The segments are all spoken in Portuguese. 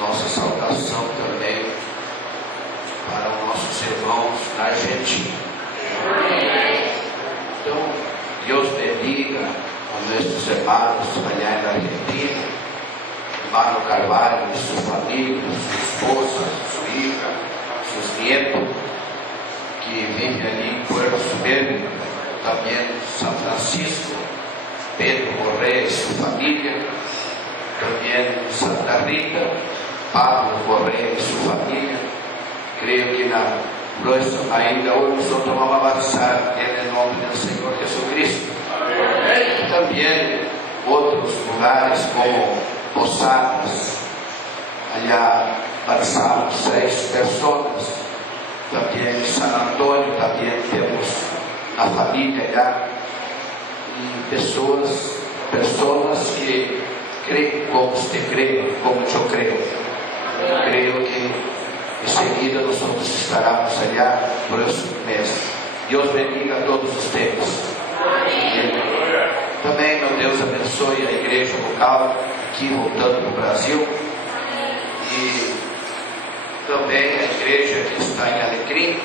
nossa saudação também para os nossos irmãos na Argentina. Então, Deus bendiga a nossos irmãos allá en la Argentina, hermano Carvalho e sua família, sua esposa, sua hija, seus nietos, que vivem ali em Puerto Subirno, também São Francisco, Pedro Correia e sua família, também Santa Rita, Pablo Correia e sua família. Creio que na próxima, ainda hoje nós vamos avançar em nome do Senhor Jesus Cristo. E também outros lugares como Posadas, allá avançamos 6 pessoas. Também em San Antônio, também temos a família allá, e pessoas que creem como você crê, como eu creio. Creio que em seguida nós estaremos allá próximo mês. Deus bendiga a todos os tempos. Também, meu Deus, abençoe a igreja local, aqui voltando para o Brasil. E também a igreja que está em Alecrim,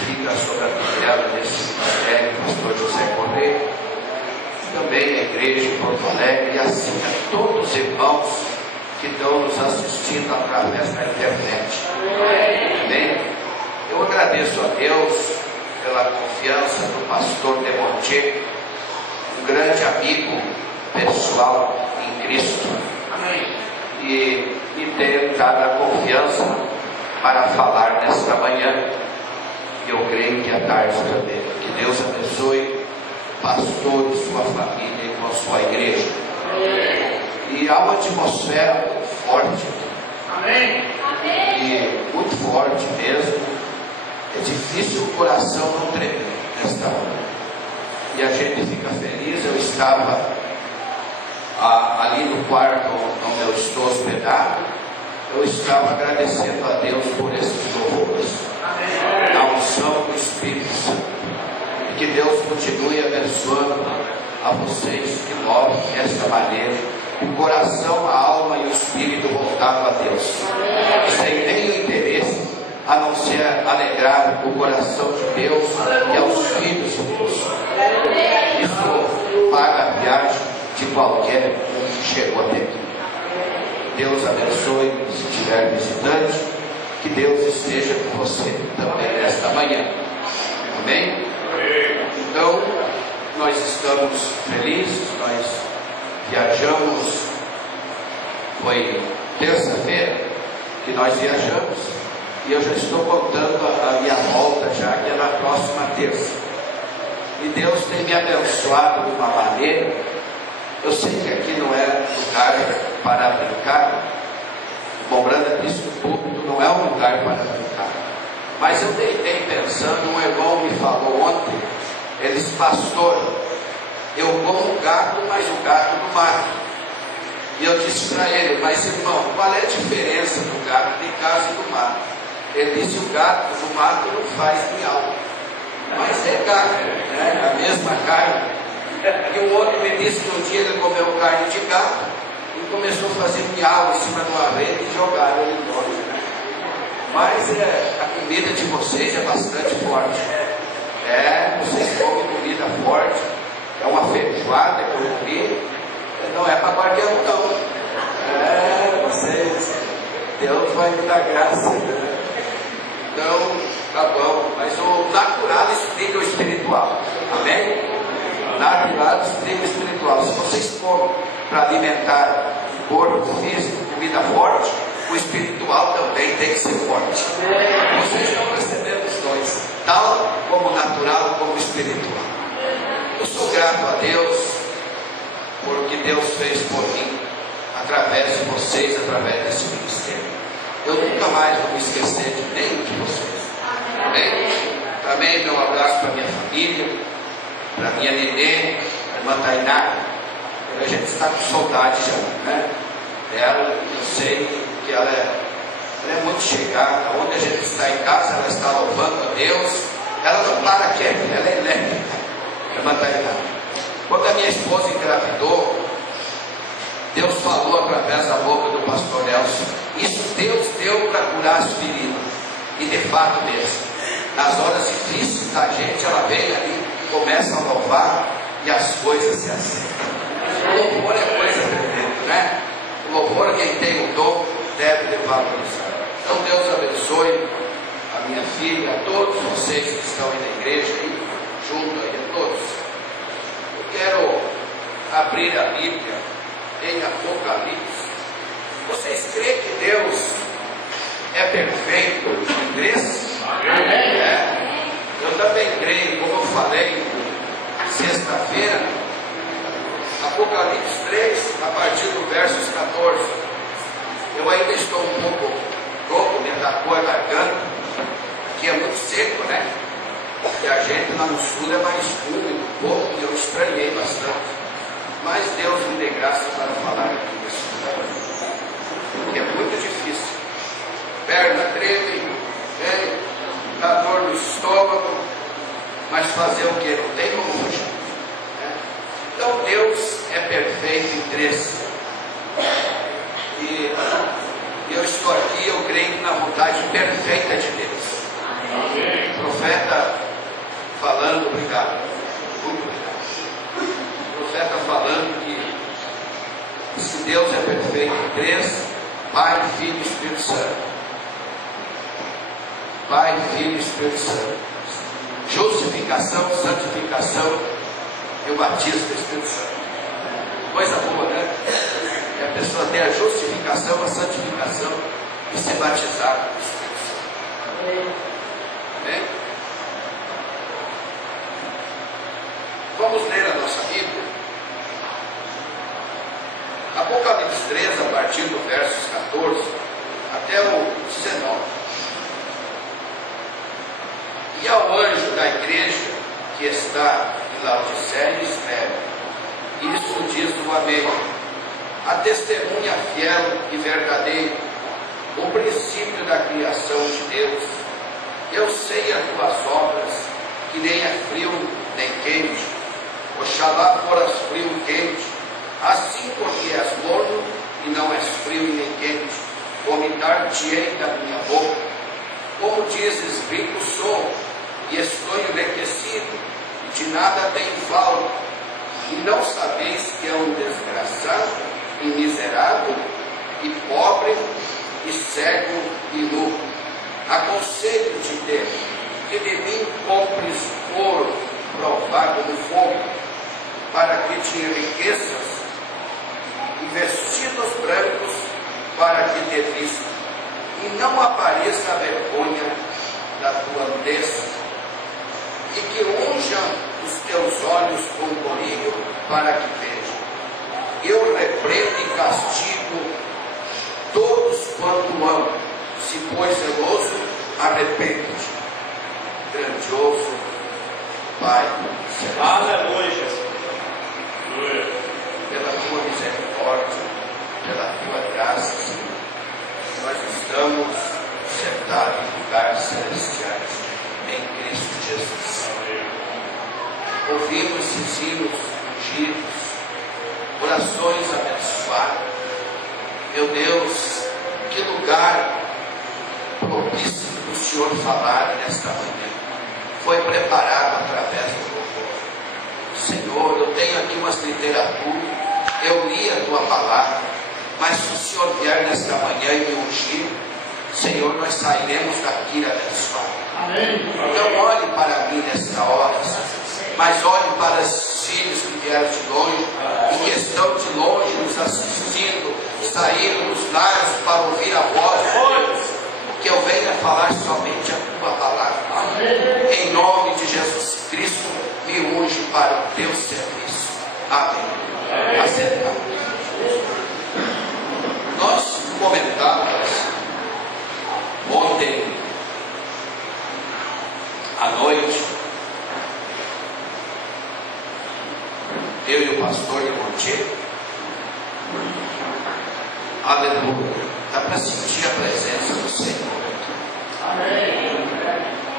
fica sob a tutela desse ministério, pastor José Correia. Também a igreja em Porto Alegre, e assim a todos os irmãos que estão nos assistindo através da internet. Amém? Eu agradeço a Deus pela confiança do pastor Demontier, um grande amigo pessoal em Cristo, e me ter dado a confiança para falar nesta manhã. Eu creio que à tarde também. Que Deus abençoe o pastor e sua família e a sua igreja. E há uma atmosfera muito forte. Amém. E muito forte mesmo. É difícil o coração não tremer nesta hora. E a gente fica feliz. Eu estava ali no quarto onde eu estou hospedado. Eu estava agradecendo a Deus por esses louvores. A unção do Espírito Santo. E que Deus continue abençoando a vocês que moram desta maneira. O coração, a alma e o espírito voltado a Deus, sem nenhum interesse a não ser alegrar o coração de Deus e aos filhos de Deus. Isso paga a viagem de qualquer um que chegou até aqui. Deus abençoe, se tiver visitante, que Deus esteja com você também nesta manhã. Amém? Então, nós estamos felizes, nós viajamos, foi terça-feira que nós viajamos, e eu já estou contando a minha volta já, que é na próxima terça. E Deus tem me abençoado de uma maneira. Eu sei que aqui não é lugar para brincar. O Bom Branda disse que o público não é um lugar para brincar. Mas eu deitei pensando, um irmão me falou ontem, ele disse: pastor, eu como gato, mas o gato não mata. E eu disse para ele: mas irmão, qual é a diferença do gato de casa e do mato? Ele disse: o gato no mato não faz miau, mas é gato, né? A mesma carne. E o outro me disse que um dia ele comeu carne de gato e começou a fazer miau em cima de uma rede e jogaram ele embora, né? Mas a comida de vocês é bastante forte. Vocês comem comida forte. É uma feijoada que eu comi, não é para qualquer um não. Vocês, Deus vai me dar graça. Então, tá bom. Mas o natural explica o espiritual. Amém? O natural explica o espiritual. Se vocês comem para alimentar o corpo físico, comida forte, o espiritual também tem que ser forte. Vocês estão recebendo os dois, tal como natural como espiritual. Eu sou grato a Deus por o que Deus fez por mim, através de vocês, através desse ministério. Eu nunca mais vou me esquecer de nenhum de vocês. Amém? Também meu abraço para minha família, para minha nenê, a irmã Tainá. A gente está com saudade já, né? Ela, eu sei que ela é muito chegada. Onde a gente está em casa, ela está louvando a Deus. Ela não para quieta, ela é elétrica. Irmã Tainá. Quando a minha esposa engravidou, Deus falou através da boca do pastor Nelson. Isso Deus deu para curar as feridas. E de fato mesmo, nas horas difíceis da gente, ela vem ali, começa a louvar e as coisas se acertam. O louvor é coisa tremenda, né? O louvor, quem tem o dom, deve valorizar. Então Deus abençoe a minha filha, a todos vocês que estão aí na igreja, aí, junto aí a todos. Eu quero abrir a Bíblia em Apocalipse. Vocês creem que Deus é perfeito em três? É. Eu também creio, como eu falei sexta-feira, Apocalipse 3, a partir do versos 14. Eu ainda estou um pouco rouco, me atacou a garganta, que é muito seco, né? E a gente lá no sul é mais úmido, um pouco, e eu estranhei bastante. Mas Deus me dê graça para falar aqui nesse lugar, porque é muito difícil. Perna treme, dá dor no estômago, mas fazer o que? Não tem como fugir. Né? Então Deus é perfeito em três. E eu estou aqui, eu creio na vontade perfeita de Deus. Amém. O profeta falando, obrigado, muito obrigado. O profeta falando que se Deus é perfeito em três, Pai, Filho e Espírito Santo. Pai, Filho e Espírito Santo. Justificação, santificação e o batismo do Espírito Santo. Coisa boa, né? Que a pessoa tem a justificação, a santificação e se batizar do Espírito Santo. Amém? Vamos ler a nossa Bíblia. Apocalipse 3, a partir do versos 14 até o 19. E ao anjo da igreja que está em Laodiceia escreve: Isso diz o Amém, a testemunha fiel e verdadeira, o princípio da criação de Deus. Eu sei as tuas obras, que nem é frio nem quente. Oxalá foras frio e quente. Assim, porque és morno e não és frio e nem quente, vomitar-te-ei da minha boca. Como dizes, rico sou, e estou enriquecido, e de nada tenho falta, e não sabeis que é um desgraçado, e miserável, e pobre, e cego, e nu. Aconselho-te, que de mim compres ouro provado no fogo, para que te enriqueças, e vestidos brancos, para que te vistas, e não apareça a vergonha da tua nudez, e que unjam os teus olhos com colírio, para que vejam. Eu repreendo e castigo todos quanto amo. Se pois zeloso, arrepende-te. Grandioso Pai celestial. Aleluia. Pela tua misericórdia, pela tua graça, Senhor, nós estamos sentados em lugares celestiais em Cristo Jesus. Ouvimos esses hinos ungidos, orações abençoadas. Meu Deus, que lugar propício para o Senhor falar nesta manhã. Foi preparado através do louvor. Senhor, eu tenho aqui umas literaturas, eu li a tua palavra, mas se o Senhor vier nesta manhã e me ungir, Senhor, nós sairemos daqui abençoados. Então olhe para mim nesta hora, mas olhe para os filhos que vieram de longe e que estão de longe nos assistindo, saíram dos lares para ouvir a voz, que eu venha falar somente a tua palavra. Em nome de Jesus Cristo, me unge para o teu serviço. Amém. Acertar. Nós comentávamos ontem à noite, eu e o pastor de Monte. Aleluia. Dá para sentir a presença do Senhor. Amém.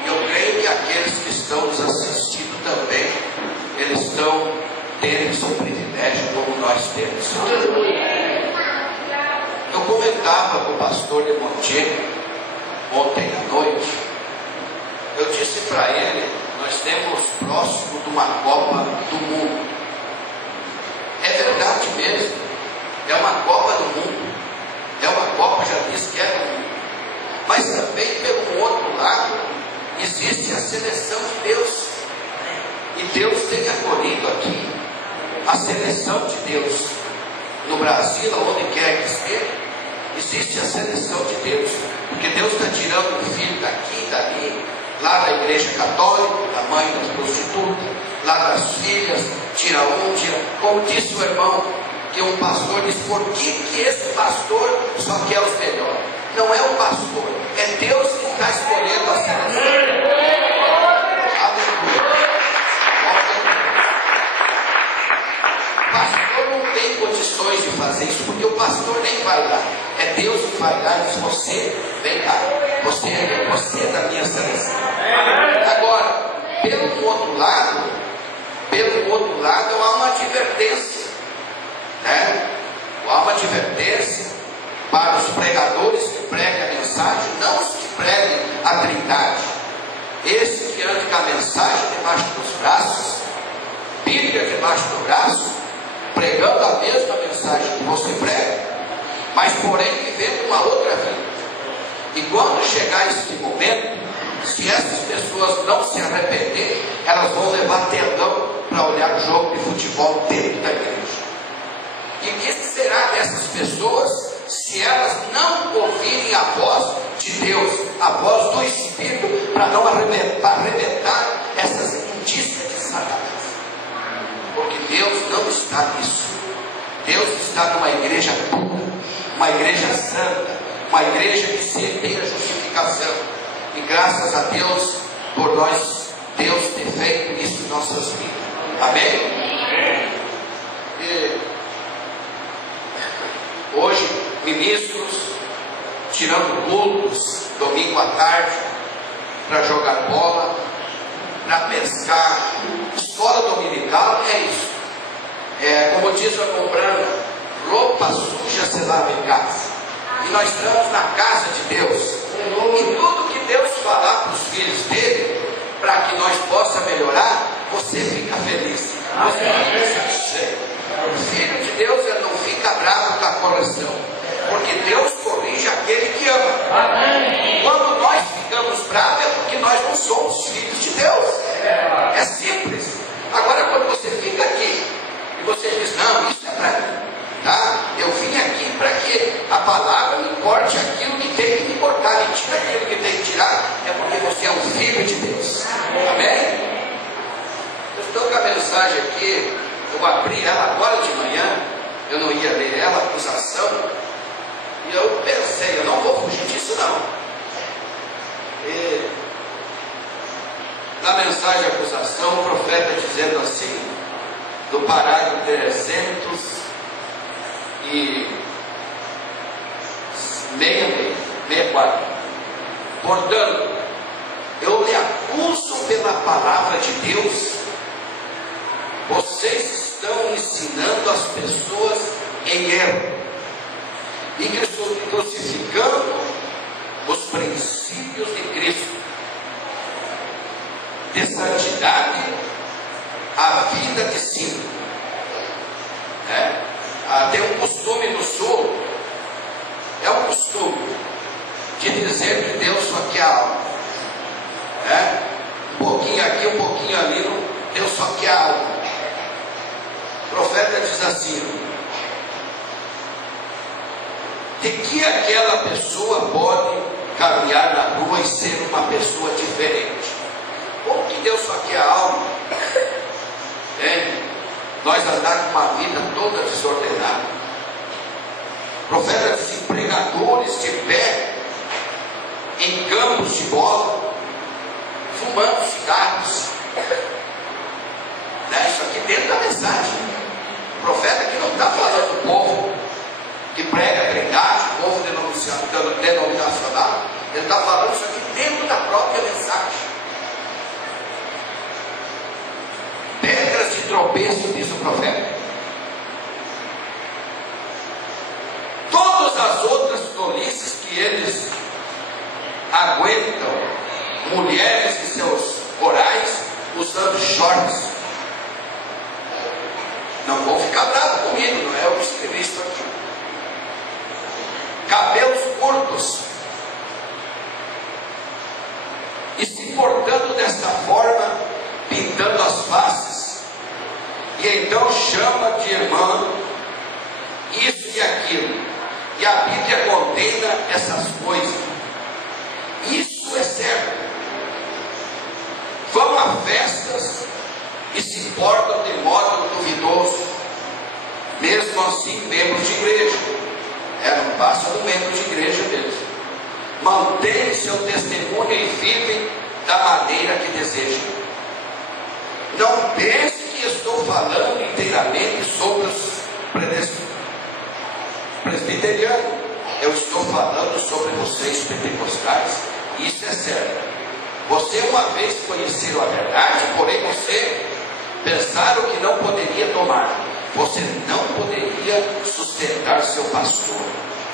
Eu creio que aqueles que estão nos assistindo também, eles estão tendo esse privilégio como nós temos. Eu comentava com o pastor de Montiel ontem à noite. Eu disse para ele: nós temos próximo de uma Copa do Mundo. É verdade mesmo, é uma Copa do Mundo, é uma Copa, já disse que é do mundo. Mas também, pelo outro lado, existe a seleção de Deus. E Deus tem acolhido aqui a seleção de Deus. No Brasil, onde quer que esteja, existe a seleção de Deus. Porque Deus está tirando o filho daqui, dali, lá da igreja católica, da mãe das prostitutas, lá das filhas, tira um, tira. Como disse o irmão, que um pastor disse: por que esse pastor só quer os melhores? Não é o pastor, é Deus que está escolhendo a seleção. O pastor não tem condições de fazer isso, porque o pastor nem vai lá. É Deus que vai lá e diz: você vem cá, você é da minha seleção. Agora, pelo outro lado, há uma advertência, né? Há uma advertência para os pregadores que pregam a mensagem, não os que pregam a Trindade. Esse que anda com a mensagem debaixo dos braços, Bíblia debaixo do braço, pregando a mesma mensagem que você prega, mas porém vivendo uma outra vida. E quando chegar esse momento, se essas pessoas não se arrependerem, elas vão levar tendão para olhar o jogo de futebol dentro da igreja. E o que será dessas pessoas se elas não ouvirem a voz de Deus, a voz do Espírito, para não arrebentar essas indícias de Satanás? Porque Deus não está nisso. Deus está numa igreja pura, uma igreja santa, uma igreja que sempre tem a justificação. E graças a Deus, por nós, Deus ter feito isso em nossas vidas. Amém? E hoje, ministros tirando cultos domingo à tarde para jogar bola, para pescar. Escola dominical é isso. Como diz o irmão Branco, roupa suja se lava em casa. E nós estamos na casa de Deus. E tudo que Deus falar para os filhos dele, para que nós possamos melhorar, você fica feliz. Você fica satisfeito. O filho de Deus, ele não fica bravo com a correção, porque Deus corrige aquele que ama. Quando nós ficamos bravos, é porque nós não somos filhos de Deus. É simples. Agora, quando você fica aqui e você diz: não, isso é para mim, tá? Eu vim aqui para que a palavra me corte aquilo que tem que me cortar, me tira aquilo que tem que tirar, é porque você é um filho de Deus. Amém? Eu estou com a mensagem aqui, eu abri ela agora de manhã, eu não ia ler ela, acusação, e eu pensei: eu não vou fugir disso não. E na mensagem de acusação, o profeta dizendo assim, no parágrafo 364: portanto, eu lhe acuso pela palavra de Deus. Vocês estão ensinando as pessoas em erro e crucificando os princípios de Cristo, de santidade, a vida de si. Tem um costume no sul, é um costume de dizer que Deus só quer alma. Um pouquinho aqui, um pouquinho ali, Deus só quer alma. O profeta diz assim: de que aquela pessoa pode caminhar na rua e ser uma pessoa diferente? Como que Deus só quer alma? Nós andar com uma vida toda desordenada. O profeta diz: pregadores de pé em campos de bola, fumando cigarros. Isso aqui dentro da mensagem. O profeta aqui não está falando do povo que prega a Trindade, o povo denominacional. Ele está falando isso aqui dentro da própria mensagem. Pedras de tropeço, diz o profeta. Todas as outras que eles aguentam mulheres em seus corais usando shorts. Não vão ficar bravos comigo, não é o que escrevi isso aqui. Cabelos curtos. E se portando desta forma, pintando as faces. E então chama de irmã isso e aquilo. E a Bíblia condena essas coisas. Isso é certo. Vão a festas e se portam de modo duvidoso. Mesmo assim, membros de igreja. Não passa do membro de igreja deles. Mantêm seu testemunho e vivem da maneira que desejam. Não pense que estou falando inteiramente sobre os presbiterianos. Eu estou falando sobre vocês pentecostais. Isso é certo. Você uma vez conheceu a verdade, porém você pensaram que não poderia tomar. Você não poderia sustentar seu pastor.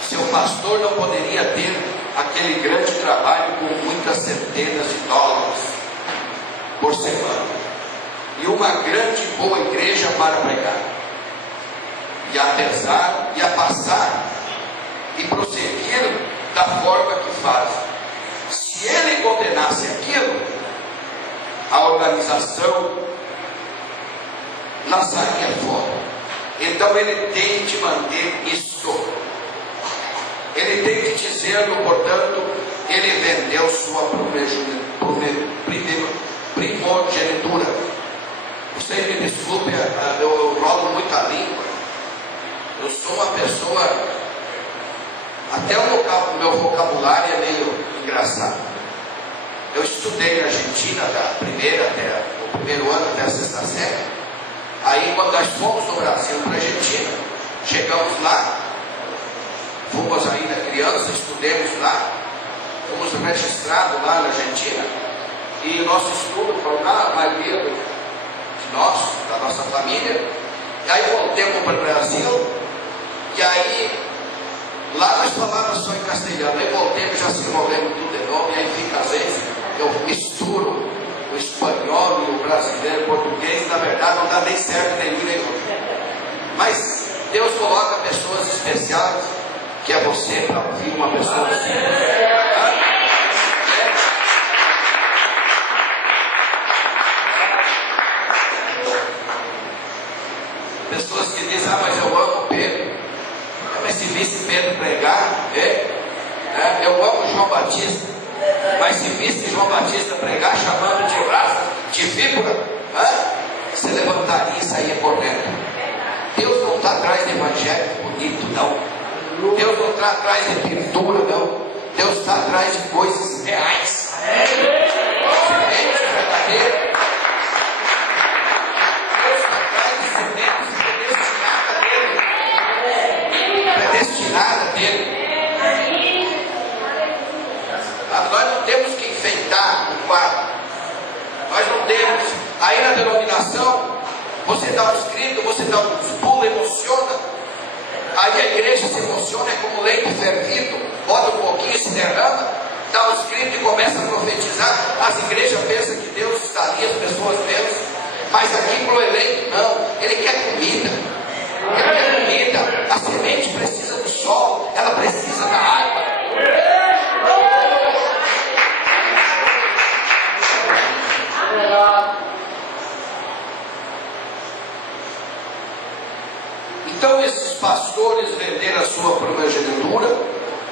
Seu pastor não poderia ter aquele grande trabalho com muitas centenas de dólares por semana. E uma grande boa igreja para pregar. E apesar e a passar e prosseguir da forma que faz. Se ele condenasse aquilo, a organização lançaria fora. Então ele tem de manter isso. Ele tem de dizê-lo, portanto, ele vendeu sua primogenitura. Vocês me desculpem, eu rolo muita língua. Eu sou uma pessoa, até o meu vocabulário é meio engraçado. Eu estudei na Argentina, da primeira até o primeiro ano até a sexta série. Aí quando nós fomos do Brasil para a Argentina, chegamos lá, fomos ainda crianças, estudemos lá, fomos registrados lá na Argentina, e o nosso estudo foi lá, a maioria de nós, da nossa família. E aí voltemos para o Brasil, e aí lá nós falávamos só em castelhano, aí voltemos, já se envolvemos tudo de novo, e aí fica às vezes, eu misturo o espanhol e o brasileiro, o português, na verdade não dá nem certo nenhum nem outro. Mas Deus coloca pessoas especiais, que é você, para ouvir uma pessoa assim. Pessoas que dizem, mas eu amo Pedro. Mas se visse Pedro pregar, eu amo João Batista. Mas se visse João Batista pregar chamando de raça, de víbora, você levantaria e saía correndo. Deus não está atrás de evangelho bonito, não. Deus não está atrás de pintura, não. Deus está atrás de coisas reais. Sementes verdadeiras. Deus está atrás de sementes predestinadas dele. Nós não temos que enfeitar o quadro. Nós não temos. Aí na denominação, você dá um escrito, você dá um pulo, emociona. Aí a igreja se emociona, é como leite fervido, bota um pouquinho, se derrama, dá um escrito e começa a profetizar. As igrejas pensam que Deus está ali, as pessoas pensam. Mas aqui para o eleito, não. Ele quer comida. Ele quer comida. A semente precisa do sol, ela precisa da água. Então esses pastores venderam a sua primogenitura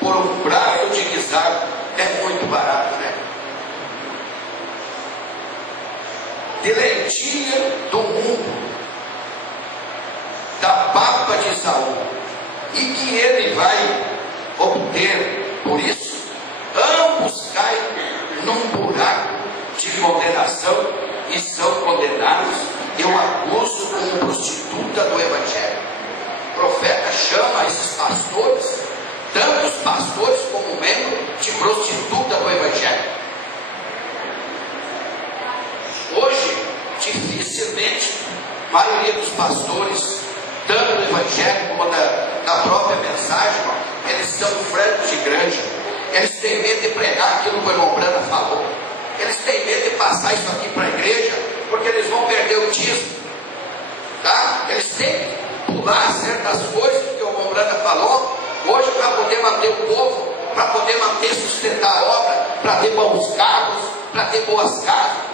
por um prato de guisado. É muito barato, né? De lentilha do mundo, da papa de Saul. E que ele vai obter por isso? Ambos caem num buraco de condenação e são condenados. Eu acuso como prostituta do Evangelho. O profeta chama esses pastores, tanto os pastores como membros, de prostituta do Evangelho. Hoje, dificilmente, a maioria dos pastores, tanto do Evangelho como da própria mensagem, eles são francos de granja. Eles têm medo de pregar aquilo que o irmão Brana falou. Eles têm medo de passar isso aqui para a igreja, porque eles vão perder o dízimo. Tá? Eles têm que pular certas coisas que o irmão Brana falou, hoje para poder manter o povo, para poder manter, sustentar a obra, para ter bons carros, para ter boas casas.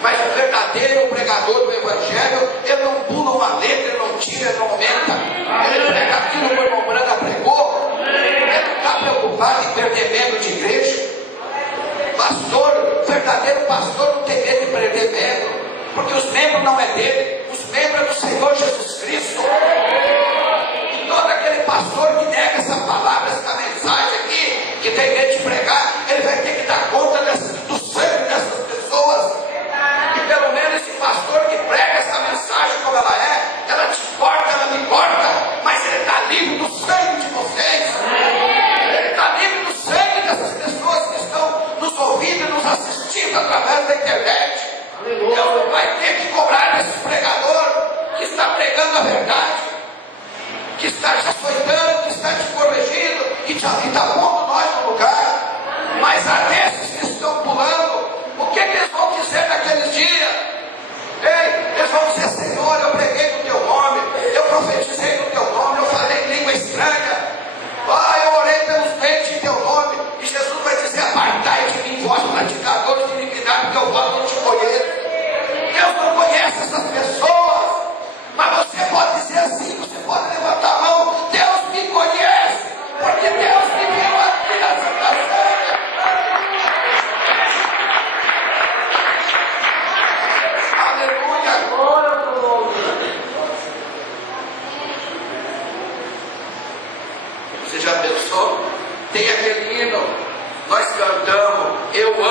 Mas o verdadeiro pregador do Evangelho, ele não pula uma letra, ele não tira, ele não aumenta. Ele prega aquilo que o irmão Brana pregou. Ele não está preocupado em perder membro de igreja. Pastor, verdadeiro pastor não tem medo de perder membro, porque os membros não é dele, os membros é do Senhor Jesus Cristo. E todo aquele pastor que nega essa palavra, essa mensagem aqui, que tem medo de pregar, ele vai ter que dar conta do sangue dessas pessoas. E pelo menos esse pastor que prega essa mensagem como ela é, ela te corta, ela me corta, mas ele está livre do sangue de vocês. Ele está livre do sangue dessas pessoas que estão nos ouvindo e nos assistindo através da internet. Deus não vai ter que cobrar desse pregador que está pregando a verdade, que está te açoitando, que está te corrigindo, que está pondo nós no lugar. Mas a desses que estão pulando, o que eles vão dizer naqueles dias? Ei, eles vão dizer: Senhor, eu preguei no teu nome, eu profetizei no teu nome, eu falei em língua estranha, eu orei pelos dentes em teu nome. E Jesus vai dizer: apartai de mim, vós praticadores de iniquidade, porque eu vós não te conheço. Deus não conhece essas pessoas, mas você pode dizer assim, você pode levantar a mão: Deus me conhece, porque Deus me viu aqui na Santa Ceia. Aleluia. Você já pensou? Tem aquele hino, nós cantamos: eu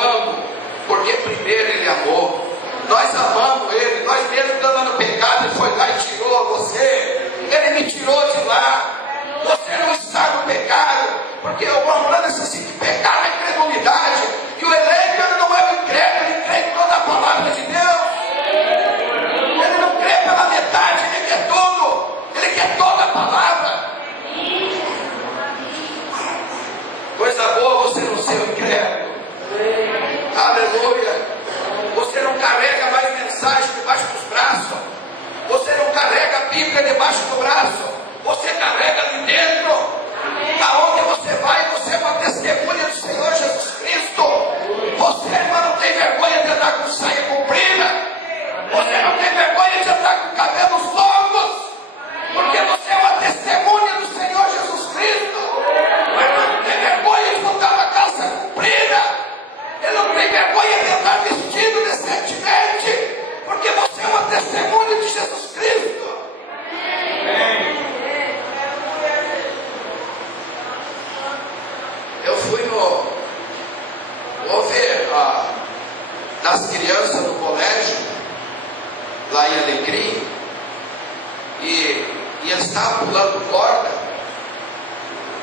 amo, porque primeiro Ele amou. Nós amamos Ele, nós mesmo estamos no pecado, Ele foi lá e tirou você. Ele me tirou de lá. Você não está no pecado, porque o irmão disse assim, que pecado é incredulidade, e o eleito ele não é o incrédulo, ele crê em toda a palavra de Deus. Ele não crê pela metade, ele quer tudo, ele quer toda a palavra. Coisa boa você não ser o incrédulo. Aleluia. Você não carrega mais mensagem debaixo dos braços, você não carrega a Bíblia debaixo do braço, você carrega ali dentro. Aonde você vai, você é uma testemunha do Senhor Jesus Cristo. Você, irmã, não tem vergonha de andar com saia comprida, você não tem vergonha de andar com cabelos longos, porque você é uma testemunha do Senhor Jesus Cristo. O irmão não tem vergonha de botar uma calça comprida, ele não tem vergonha de andar vestido decentemente, porque você é uma testemunha de Jesus Cristo. Eu fui ver das crianças no colégio, lá em Alecrim, e eles estavam pulando corda,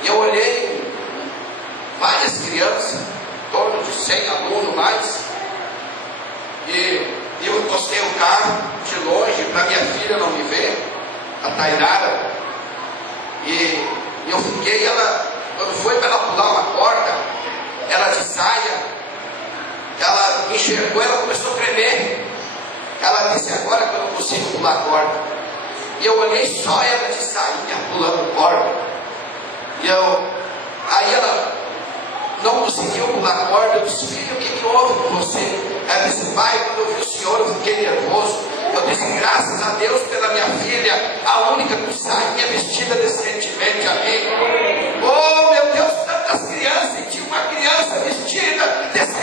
e eu olhei várias crianças, em torno de 100 alunos mais, e eu encostei o carro de longe para minha filha não me ver, a Tainara, e eu fiquei, quando foi para ela pular uma corda, ela de saia, ela enxergou, ela começou a tremer. Ela disse: agora que eu não consigo pular corda. E eu olhei só ela de sainha pulando corda. Aí ela não conseguiu pular corda. Eu disse: filho, o que houve com você? Ela disse: pai, quando eu vi o senhor eu fiquei nervoso. Eu disse: graças a Deus pela minha filha, a única com sainha vestida decentemente ali. Oh meu Deus, tantas crianças, e tinha uma criança vestida decentemente.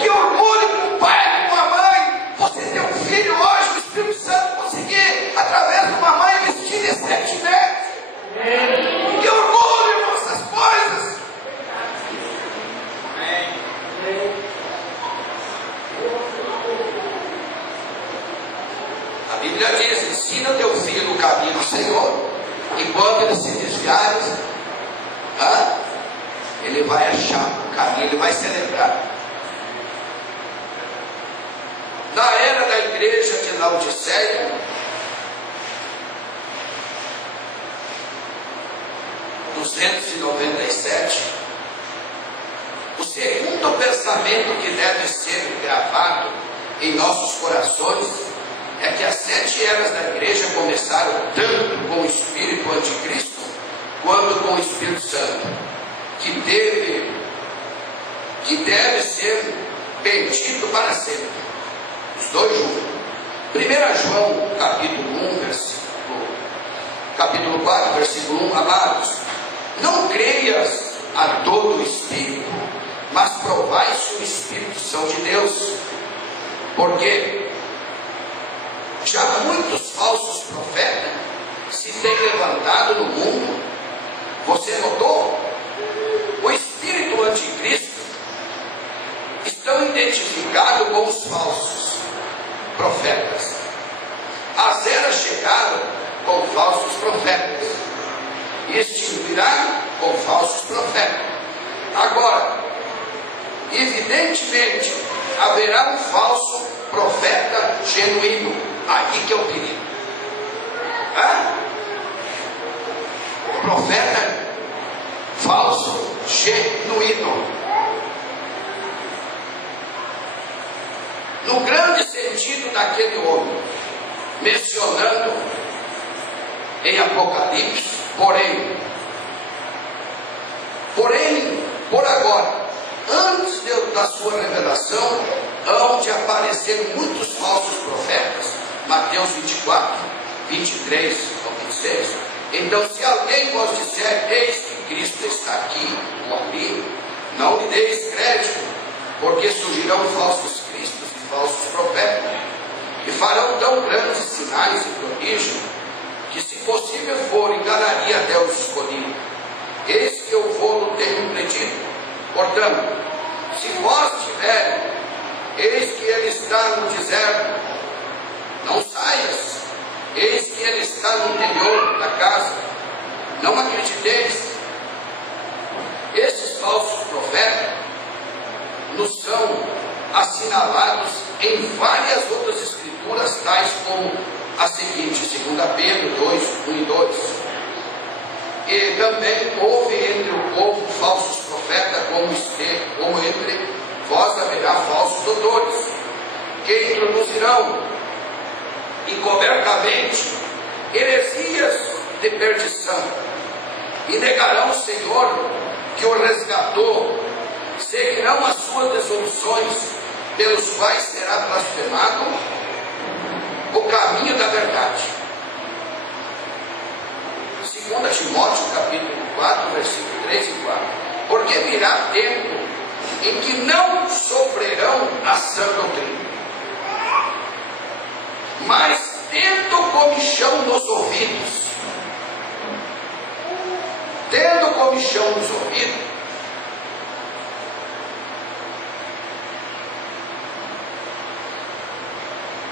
Que orgulho com o pai, com a mãe. Você tem um filho hoje, o Espírito Santo conseguir, através de uma mãe, vestir decentemente. Que orgulho, irmão, essas coisas. A Bíblia diz: ensina teu filho no caminho do Senhor, e quando ele se desviar, ele vai achar o caminho, ele vai se lembrar. Na era da igreja de Laodiceia, 297, o segundo pensamento que deve ser gravado em nossos corações é que as 7 eras da igreja começaram tanto com o espírito anticristo quanto com o Espírito Santo, que deve ser bendito para sempre, os dois juntos. 1 João capítulo 4, versículo 1, amados, não creias a todo o espírito, mas provai se o espírito são de Deus, porque já muitos falsos profetas se têm levantado no mundo. Você notou? O espírito anticristo estão identificados com os falsos profetas. As eras chegaram com falsos profetas e extinguirá com falsos profetas. Agora, evidentemente, haverá um falso profeta genuíno. Aí que é o perigo. Profeta falso genuíno, no grande sentido daquele homem, mencionando em Apocalipse, porém, por agora, antes da sua revelação, hão de aparecer muitos falsos profetas. Mateus 24, 23 ao 26. Então, se alguém vos disser, eis que Cristo está aqui ou ali, não lhe deis crédito, porque surgirão falsos cristos e falsos profetas, e farão tão grandes sinais e prodígios, que se possível for, enganaria até os escolhidos. Eis que eu vou tenho predito. Portanto, se vós tiverem, eis que ele está no deserto, não saias. Eis que ele está no interior da casa, não acrediteis. Esses falsos profetas nos são assinalados em várias outras escrituras, tais como a seguinte, 2 Pedro 2, 1 e 2. E também houve entre o povo falsos profetas, como entre vós haverá falsos doutores, que introduzirão encobertamente heresias de perdição, e negarão o Senhor que o resgatou, seguirão as suas resoluções, pelos quais será blasfemado o caminho da verdade. 2 Timóteo capítulo 4, versículo 3 e 4. Porque virá tempo em que não sofrerão a sã doutrina, mas tendo comichão nos ouvidos,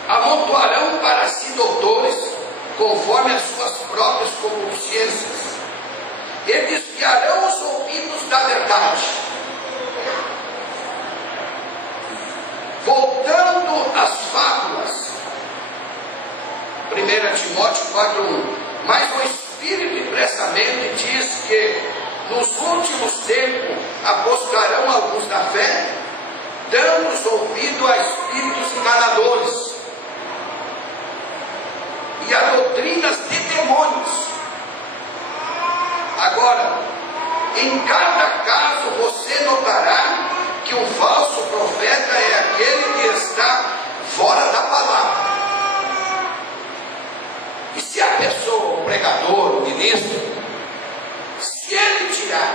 amontoarão para si doutores, conforme as suas próprias concupiscências, e desviarão os ouvidos da verdade, voltando às fábulas. 1 Timóteo 4:1. Mas o Espírito expressamente diz que nos últimos tempos apostarão alguns da fé, dando ouvido a espíritos enganadores e a doutrinas de demônios. Agora, em cada caso você notará que um falso profeta é aquele que está fora da palavra. E se a pessoa, o pregador, o ministro, se ele tirar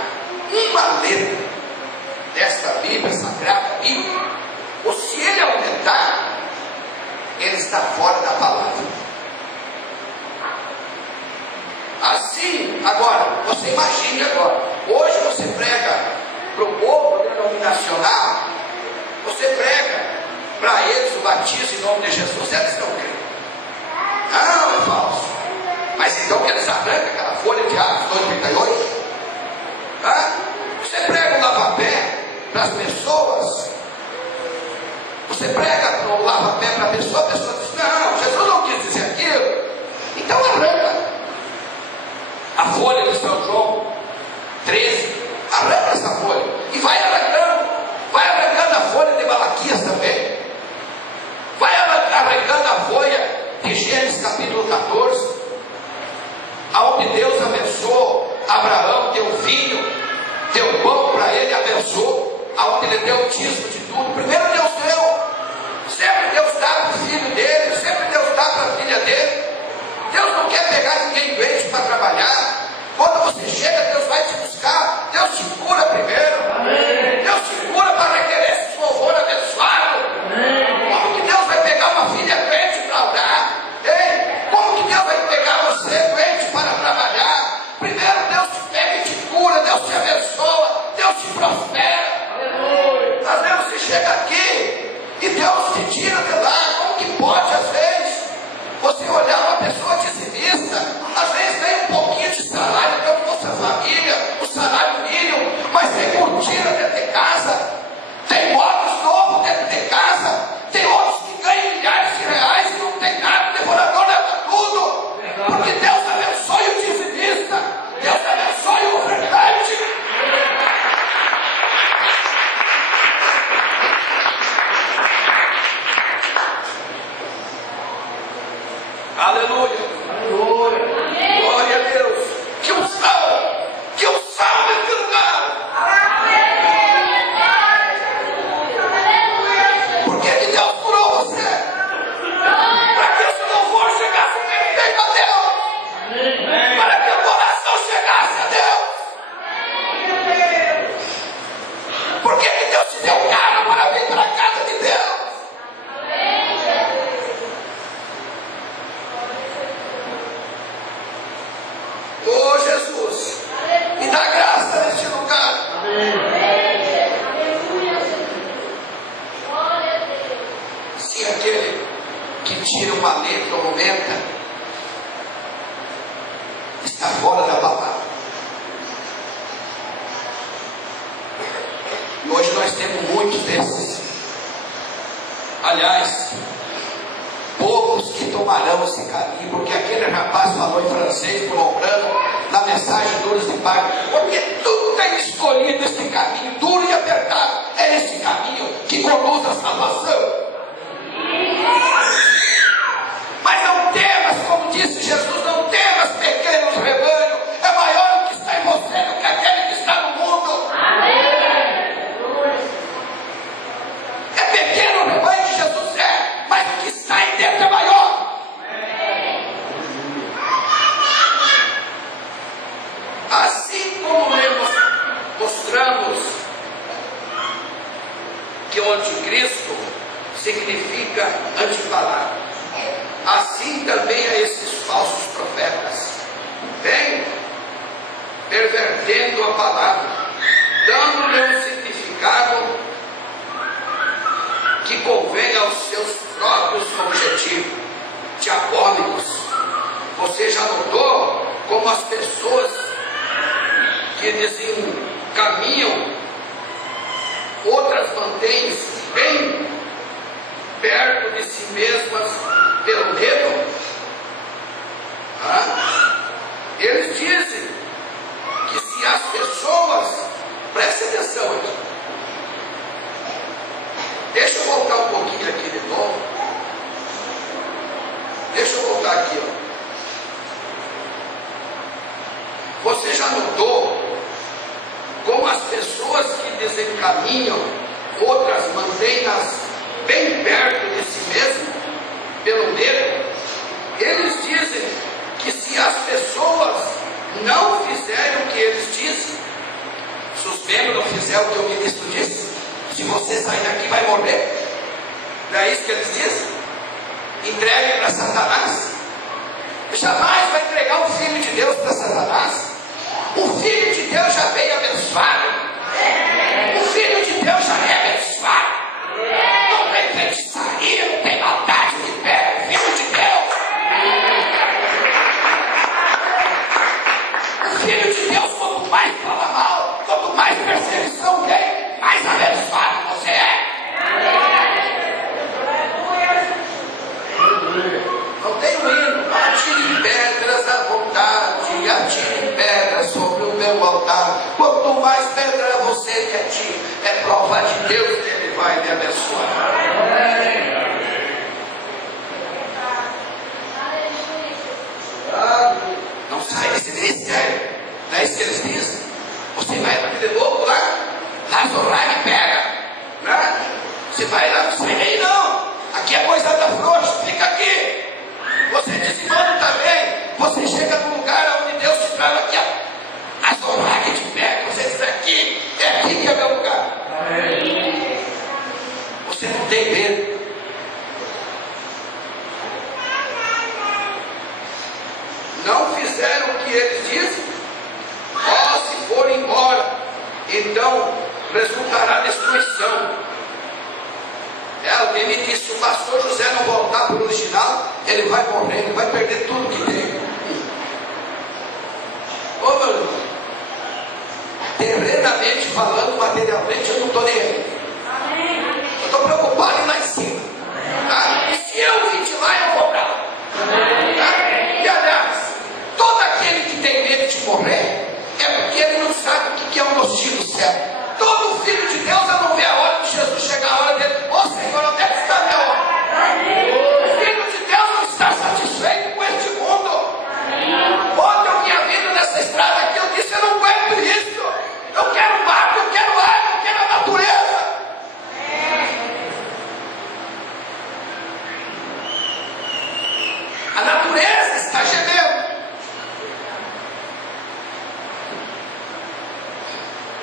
uma letra desta Bíblia Sagrada, Bíblia, ou se ele aumentar, ele está fora da palavra. Assim, agora, você imagine agora, hoje você prega para o povo denominacional, você prega para eles o batismo em nome de Jesus, eles não creem. Não, é falso. Mas então que eles arrancam aquela folha de Atos 2:38? Você prega o lava-pé para as pessoas? Você prega o lava-pé para a pessoa diz, não, Jesus não quis dizer aquilo. Então arranca a folha de São João 13. Arranca essa folha. E vai arrancando. Vai arrancando a folha de Malaquias também. Vai arrancando a folha de Gênesis capítulo 14. Aonde Deus abençoou Abraão, deu vinho, deu pão para ele, abençoou. Aonde ele deu o dízimo de tudo. Primeiro Deus deu. Sempre Deus dá para o filho dele. Sempre Deus dá para a filha dele. Deus não quer pegar ninguém doente para trabalhar. Quando você chega, Deus vai te buscar. Deus te cura primeiro. Amém. Deus te cura para requerer esse louvor abençoado. Amém. Como que Deus vai pegar uma filha doente para orar? Ei, como que Deus vai pegar você doente para trabalhar? Primeiro Deus te pega e te cura. Deus te abençoa. Deus te prospera. Aleluia. Às vezes você chega aqui e Deus te tira de lá. Como que pode, às vezes, você olhar uma pessoa dizimista? Às vezes tem um pouquinho de salário para a nossa família, o salário mínimo, mas tem curtida dentro de casa, tem motos novos dentro de casa, tem outros que ganham milhares de reais e não tem nada, o devorador leva tudo, porque Deus abençoe o dizimista, Deus abençoe o ofertante. Aleluia. Aleluia. Glória a Deus. Que unção nesse lugar. Por que Deus curou você? Para que esse louvor chegasse perfeito a Deus. Para que a oração chegasse a Deus. Por que Deus te deu cara para vir para a casa de Deus? Oh Jesus, me dá graça neste lugar. Se aquele que tira uma letra ou aumenta está fora da palavra. E hoje nós temos muitos desses. Aliás, poucos que tomarão esse caminho, porque aquele rapaz falou em francês para o Brano na mensagem Duros de Pai, porque tudo tem escolhido esse caminho duro e apertado. É esse caminho que conduz à salvação. Mas não temas, como disse Jesus, não temas, pequenos rebanho, é maior o que está em você do que aquele que está no mundo. É pequeno o rebanho que Jesus é, mas o que está em dentro é maior. Assim como mostramos que o anticristo significa antipalavra, assim também a esses falsos profetas vêm pervertendo a palavra, dando-lhe um significado que convém aos seus próprios objetivos diabólicos. Você já notou como as pessoas que desencaminham, outras mantêm-se bem perto de si mesmas pelo medo? Eles dizem que se as pessoas, preste atenção aqui, deixa eu voltar um pouquinho aqui de novo, deixa eu voltar aqui, Você já notou como as pessoas que desencaminham, outras mantêm-nas bem perto de si mesmo, pelo medo? Eles dizem que se as pessoas não fizerem o que eles dizem, se os membros não fizerem o que o ministro disse, se você sair daqui vai morrer. Não é isso que eles dizem? Entregue para Satanás. Jamais vai entregar o Filho de Deus para Satanás. O Filho de Deus já veio abençoado. O Filho de Deus já é abençoado. Não tem feitiçaria, não tem maldade de pé. O Filho de Deus. O Filho de Deus, quanto mais fala mal, quanto mais perseguição tem, mais abençoado você é. Não tem um hino. Atire pedras à vontade, atire pedras sobre o meu altar. prova de Deus que Ele vai lhe abençoar. Não sai desse ministério. Não é isso que eles dizem. Você vai para aquele louco lá, Lazorag pega. Né? Você vai lá, não sai daí não. Aqui é coisa da frouxa, fica aqui. Você dizimando também. Você chega num lugar onde Deus te traz aqui, ó. Lazorag te pega. Você diz aqui que é meu lugar. Você não tem medo. Não fizeram o que eles dizem, ó, se forem embora, então resultará destruição. Alguém me disse: se o pastor José não voltar para o original, ele vai morrer, ele vai perder tudo que tem. Ô meu irmão, terrenamente falando, materialmente, eu não estou nem aí. Eu estou preocupado em lá em cima. Tá? E se eu vir de lá, eu vou para lá. Tá? E aliás, todo aquele que tem medo de morrer é porque ele não sabe o que é o nostinho do céu. Todo filho de Deus não vê a hora que Jesus chegar, a hora dele: ô Senhor, onde é que está a minha hora? O filho de Deus não está satisfeito com este mundo. Ontem eu tinha vindo nessa estrada aqui, eu disse: eu não aguento isso. Eu quero mato, eu quero água, eu quero a natureza. A natureza está gemendo.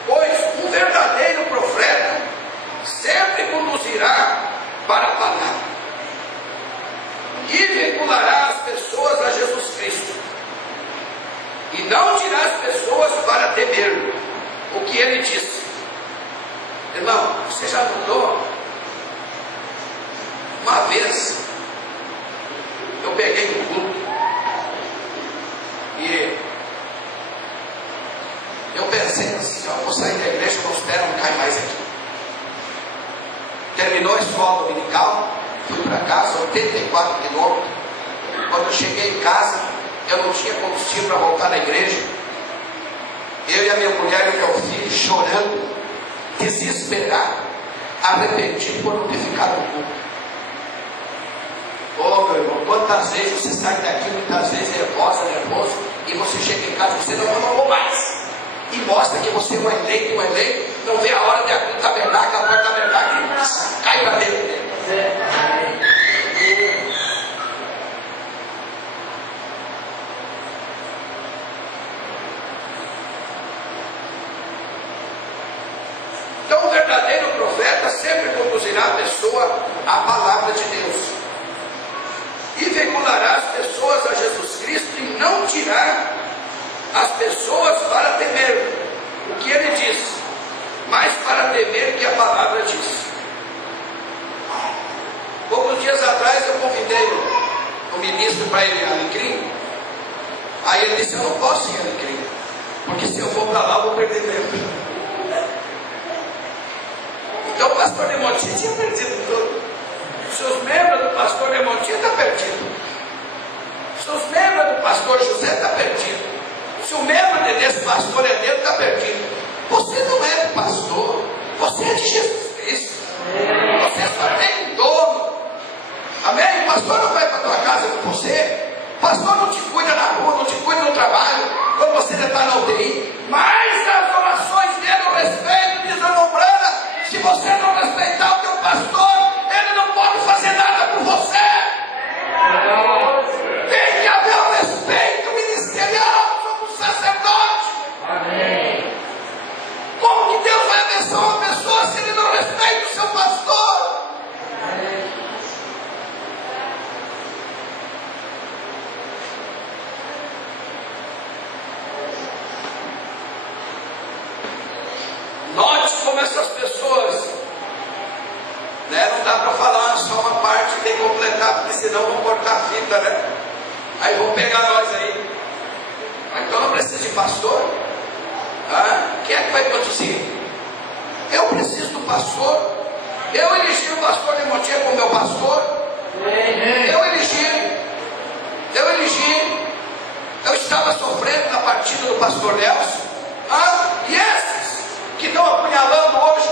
Pois um verdadeiro profeta sempre conduzirá para a palavra e vinculará as pessoas a Jesus Cristo, e não dirá as pessoas para temer o que ele disse. Irmão, você já notou? Uma vez eu peguei um culto e eu pensei assim: eu vou sair da igreja, eu não espero, não cai mais aqui. Terminou a escola dominical, fui para casa, 84 quilômetros. Quando eu cheguei em casa, eu não tinha combustível para voltar na igreja. Eu e a minha mulher e o meu filho chorando, desesperado, arrependido por não ter ficado no culto. Ô meu irmão, quantas vezes você sai daqui, muitas vezes nervoso, e você chega em casa e você não amou mais. E mostra que você é um eleito, não vê a hora de abrir o tabernáculo, a porta do tabernáculo, e cai para dentro dele. Então o verdadeiro profeta sempre conduzirá a pessoa à palavra de Deus e vinculará as pessoas a Jesus Cristo, e não dirá as pessoas para temer o que ele diz, mas para temer o que a palavra diz. Poucos dias atrás eu convidei o ministro para ir em Alecrim. Aí ele disse: eu não posso ir em Alecrim, porque se eu for para lá eu vou perder tempo. Então o pastor Demontinho tinha perdido tudo. Se os membros do pastor Demontinho estão perdidos, se os membros do pastor José estão perdidos, se o membro desse pastor é dele, está perdido. Você não é do pastor, você é de Jesus Cristo. Você só tem um dono. Amém? O pastor não vai para a tua casa com você. O pastor não te cuida na rua, não te cuida no trabalho, quando você já está na UTI. Mas as orações dele, o respeito, diz a irmã Brana: se você não respeitar o teu pastor, ele não pode fazer nada por você. Tem que haver o respeito ministerial sobre o sacerdote. Amém. Como que Deus vai abençoar uma pessoa se ele não respeita o seu pastor? Amém. Note como essas pessoas, né, não dá para falar só uma parte, tem que completar, porque senão vão cortar a fita, né? Aí vão pegar nós aí. Então não precisa de pastor. Quem é que vai conduzir? Eu preciso do pastor. Eu elegi o pastor Demontinho como meu pastor. Eu elegi. Eu estava sofrendo na partida do pastor Nelson. E esses que estão apunhalando hoje,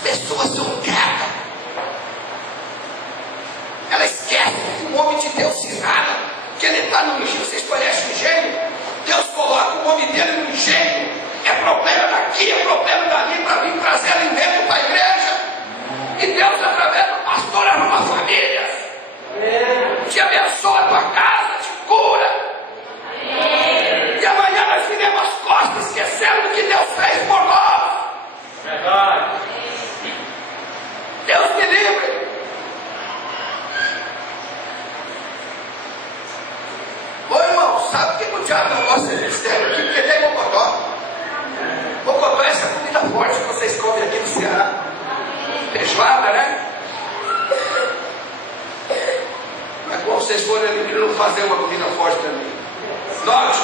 pessoas são quietas. Ela esquece que um homem de Deus se rala, que ele está no engenho. Vocês conhecem o engenho? Deus coloca o homem dele no engenho. É problema daqui, é problema dali, para vir trazer alimento para a igreja. E Deus, através do pastor, arruma famílias. Te abençoa a tua casa, te cura. E amanhã nós viremos as costas, esquecendo do que Deus fez por nós. Deus me livre. Ô irmão, sabe por que o diabo não gosta de mistério aqui? Porque tem mocotó. Mocotó é essa comida forte que vocês comem aqui no Ceará. Feijoada, né? Mas quando vocês forem ali, não fazer uma comida forte também. Note,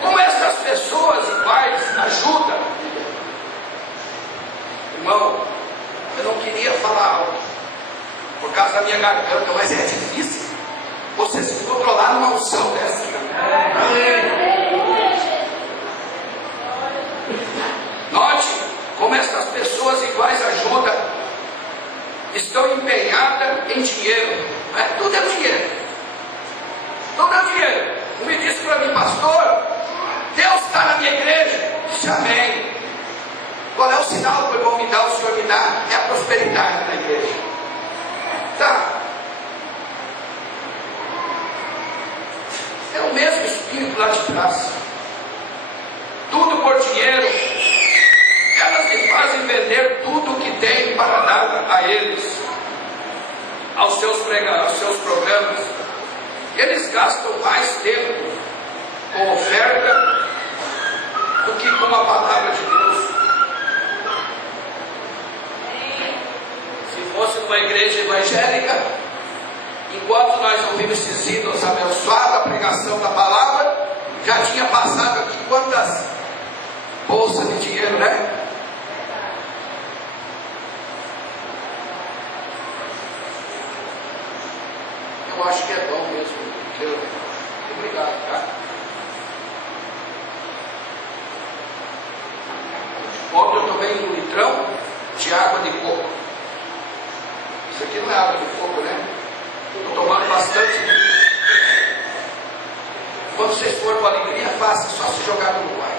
como essas pessoas iguais ajudam. Irmão, eu não queria falar alto por causa da minha garganta, mas é difícil você se controlar numa unção dessa. Note como essas pessoas iguais ajudam. Estão empenhadas em dinheiro. Tudo é dinheiro. Tudo é dinheiro. Um me disse para mim, pastor, Deus está na minha igreja. Eu disse, amém. Qual é o sinal que o irmão me dá, o Senhor me dá? É a prosperidade na igreja. Tá. É o mesmo espírito lá de trás. Tudo por dinheiro. Elas me fazem vender tudo o que tem para dar a eles, aos seus programas. Eles gastam mais tempo com oferta do que com a palavra de Deus. Se fosse numa igreja evangélica, enquanto nós ouvimos esses hinos abençoados, a pregação da palavra, já tinha passado aqui quantas bolsas de dinheiro, né? Eu acho que é bom mesmo. Obrigado, tá? Ontem eu tomei 1 litrão de água de coco. Isso aqui não é água de coco, né? Estou tomando bastante. Quando vocês forem com alegria, faça, só se jogar no Uruguai.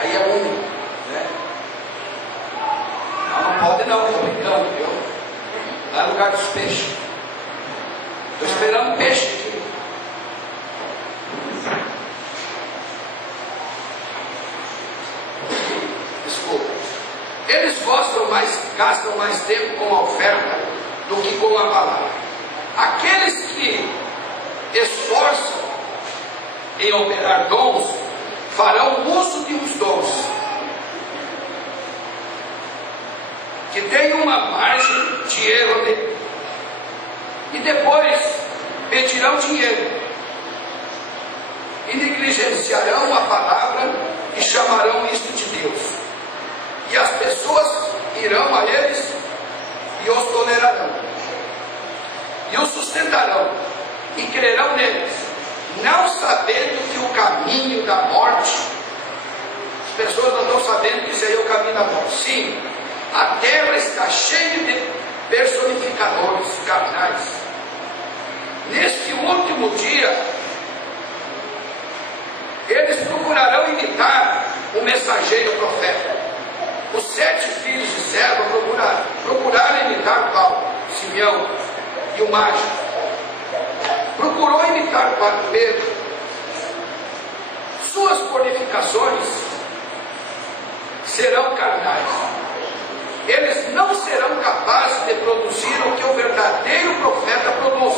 Aí é úmido, né? Não pode não, estou brincando, viu? Lá no lugar dos peixes. Estou esperando peixe aqui. Desculpa. Eles gastam mais tempo com a oferta do que com a palavra. Aqueles que esforçam em operar dons, farão uso de uns dons que tem uma margem de erro dele. E depois pedirão dinheiro e negligenciarão a palavra e chamarão isto de Deus. E as pessoas irão a eles e os tolerarão e os sustentarão e crerão neles, não sabendo que o caminho da morte, as pessoas não estão sabendo que isso aí é o caminho da morte. Sim, a terra está cheia de personificadores carnais. Neste último dia, eles procurarão imitar o mensageiro profeta. Os 7 filhos de Serva procuraram imitar Paulo, Simeão e o mágico. Procurou imitar Pedro. Suas purificações serão carnais. Eles não serão capazes de produzir o que o verdadeiro profeta produz.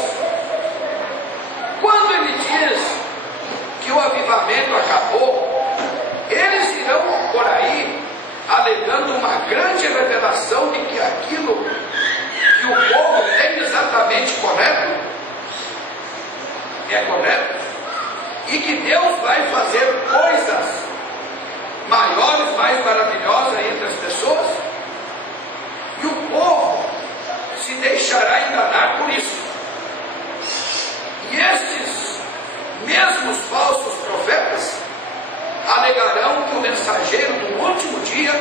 Quando ele diz que o avivamento acabou, eles irão por aí alegando uma grande revelação de que aquilo que o povo tem exatamente correto é correto, e que Deus vai fazer coisas maiores, mais maravilhosas entre as pessoas, e o povo se deixará enganar por isso. E estes mesmos falsos profetas alegarão que o mensageiro do último dia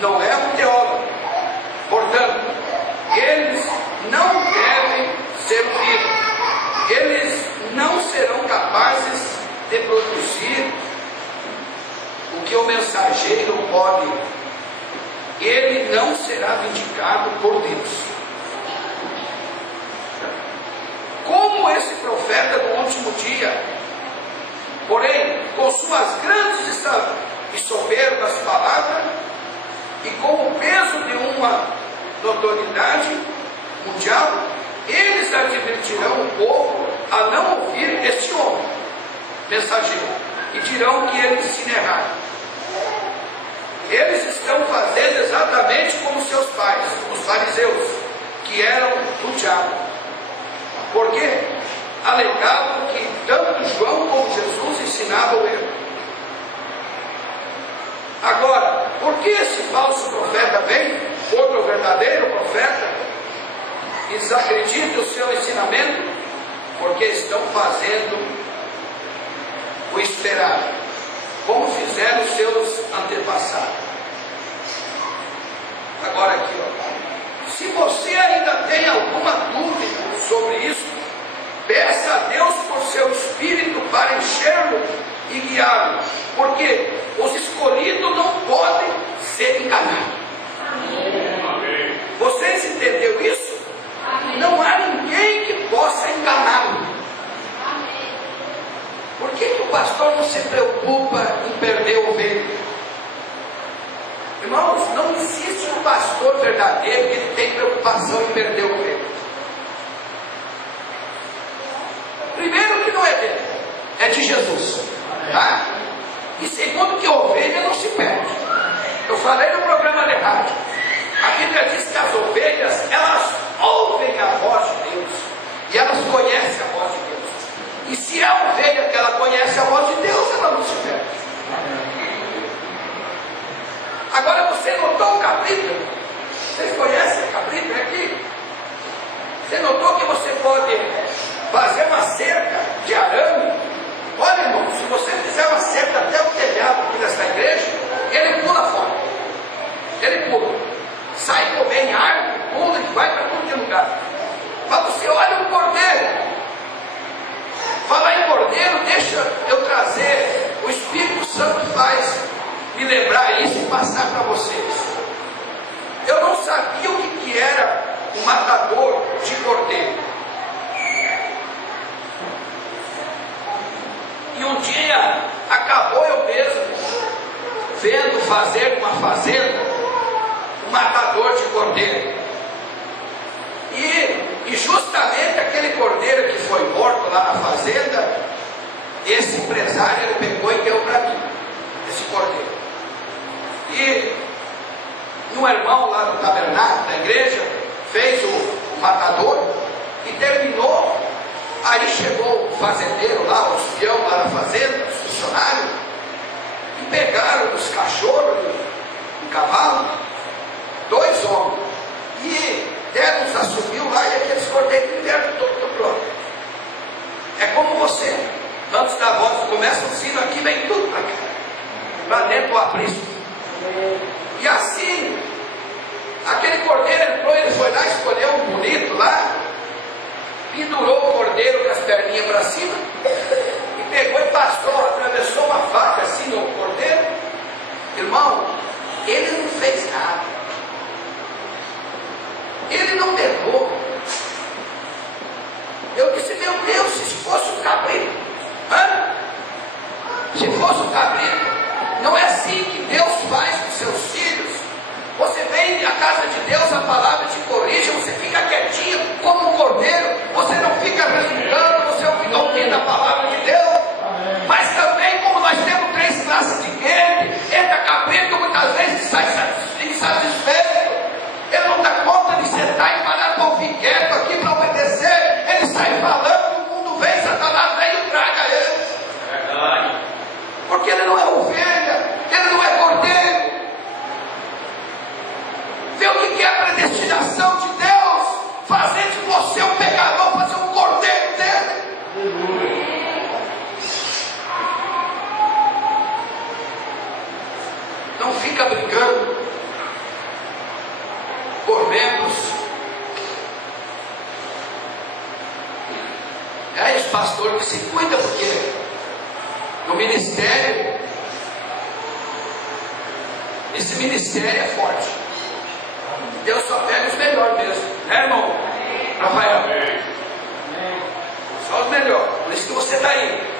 não é um teólogo, Portanto, eles não devem servir, eles não serão capazes de produzir o que o mensageiro pode, ele não será vindicado por Deus. Como esse profeta do último dia, porém, com suas grandes e soberbas palavras, e com o peso de uma notoriedade mundial, eles advertirão o povo a não ouvir este homem, mensageiro, e dirão que ele ensina errado. Eles estão fazendo exatamente como seus pais, os fariseus, que eram do diabo, porque alegavam que tanto João como Jesus ensinavam ele. Agora, por que esse falso profeta vem, outro verdadeiro profeta, e desacredita o seu ensinamento? Porque estão fazendo o esperado, como fizeram os seus antepassados. Agora aqui, ó, se você ainda tem alguma dúvida sobre isso, peça a Deus por seu Espírito para enchê-lo e guiá-lo, porque os escolhidos não podem ser enganados. Amém. Vocês entenderam isso? Amém. Não há ninguém que possa enganá-lo. Por que o pastor não se preocupa em perder ovelha? Irmãos, não existe um pastor verdadeiro que ele tem preocupação em perder ovelha. Primeiro que não é dele, é de Jesus, tá? E segundo que a ovelha não se perde. Eu falei no programa de rádio, a Bíblia diz que as ovelhas, elas ouvem a voz de Deus, e elas conhecem a voz de Deus. E se é a ovelha que ela conhece a voz de Deus, ela não se perde. Agora, você notou o cabrito? Vocês conhecem o cabrito aqui? Você notou que você pode fazer uma cerca de arame? Olha, irmão, se você fizer uma cerca até o telhado aqui desta igreja, ele pula fora. Ele pula. Sai comendo árvore, pula e vai para todo lugar. Mas você olha o cordeiro. Falar em cordeiro, deixa eu trazer. O Espírito Santo faz me lembrar isso e passar para vocês. Eu não sabia o que era um matador de cordeiro. E um dia acabou eu mesmo vendo fazer uma fazenda um matador de cordeiro. E justamente aquele cordeiro que foi morto lá na fazenda, esse empresário ele pegou e deu para mim, esse cordeiro. E um irmão lá do tabernáculo, da igreja, fez o matador e terminou. Aí chegou o fazendeiro lá, o espião lá na fazenda, os funcionários, e pegaram os cachorros e cavalo, 2 homens, e deram uns assobios lá, e aqueles cordeiros deram tudo pronto. É como você, antes da voz começa o sino aqui, vem tudo para cá, para dentro do aprisco. E assim, aquele cordeiro entrou, ele foi lá, escolheu um bonito lá, pendurou o cordeiro com as perninhas para cima, e pegou e passou, atravessou uma faca assim no cordeiro. Irmão, ele não fez nada, ele não pegou. Eu disse, meu Deus, se fosse um cabrito, se fosse um cabrito, não é assim que Deus faz com seus filhos. Você vem à casa de Deus, a palavra te corrige, você fica quietinho como um cordeiro, você não fica resmungando, você não fica ouvindo a palavra de Deus. Mas também, como nós temos 3 classes de gente, entra cabrito, muitas vezes sai insatisfeito, ele não dá conta de sentar e parar para ouvir quieto aqui para obedecer, ele sai falando, o mundo vem, Satanás vem e traga ele. Porque ele não é ovelha, ele não é cordeiro. Vê o que é a predestinação de Deus, fazer de você um pecador, fazer um cordeiro dele. Não fica brincando. por membros. É esse pastor que se cuida, porque no ministério, esse ministério é forte. Deus só pega os melhores mesmo, né, irmão? Rafael, só os melhores, por isso que você está aí.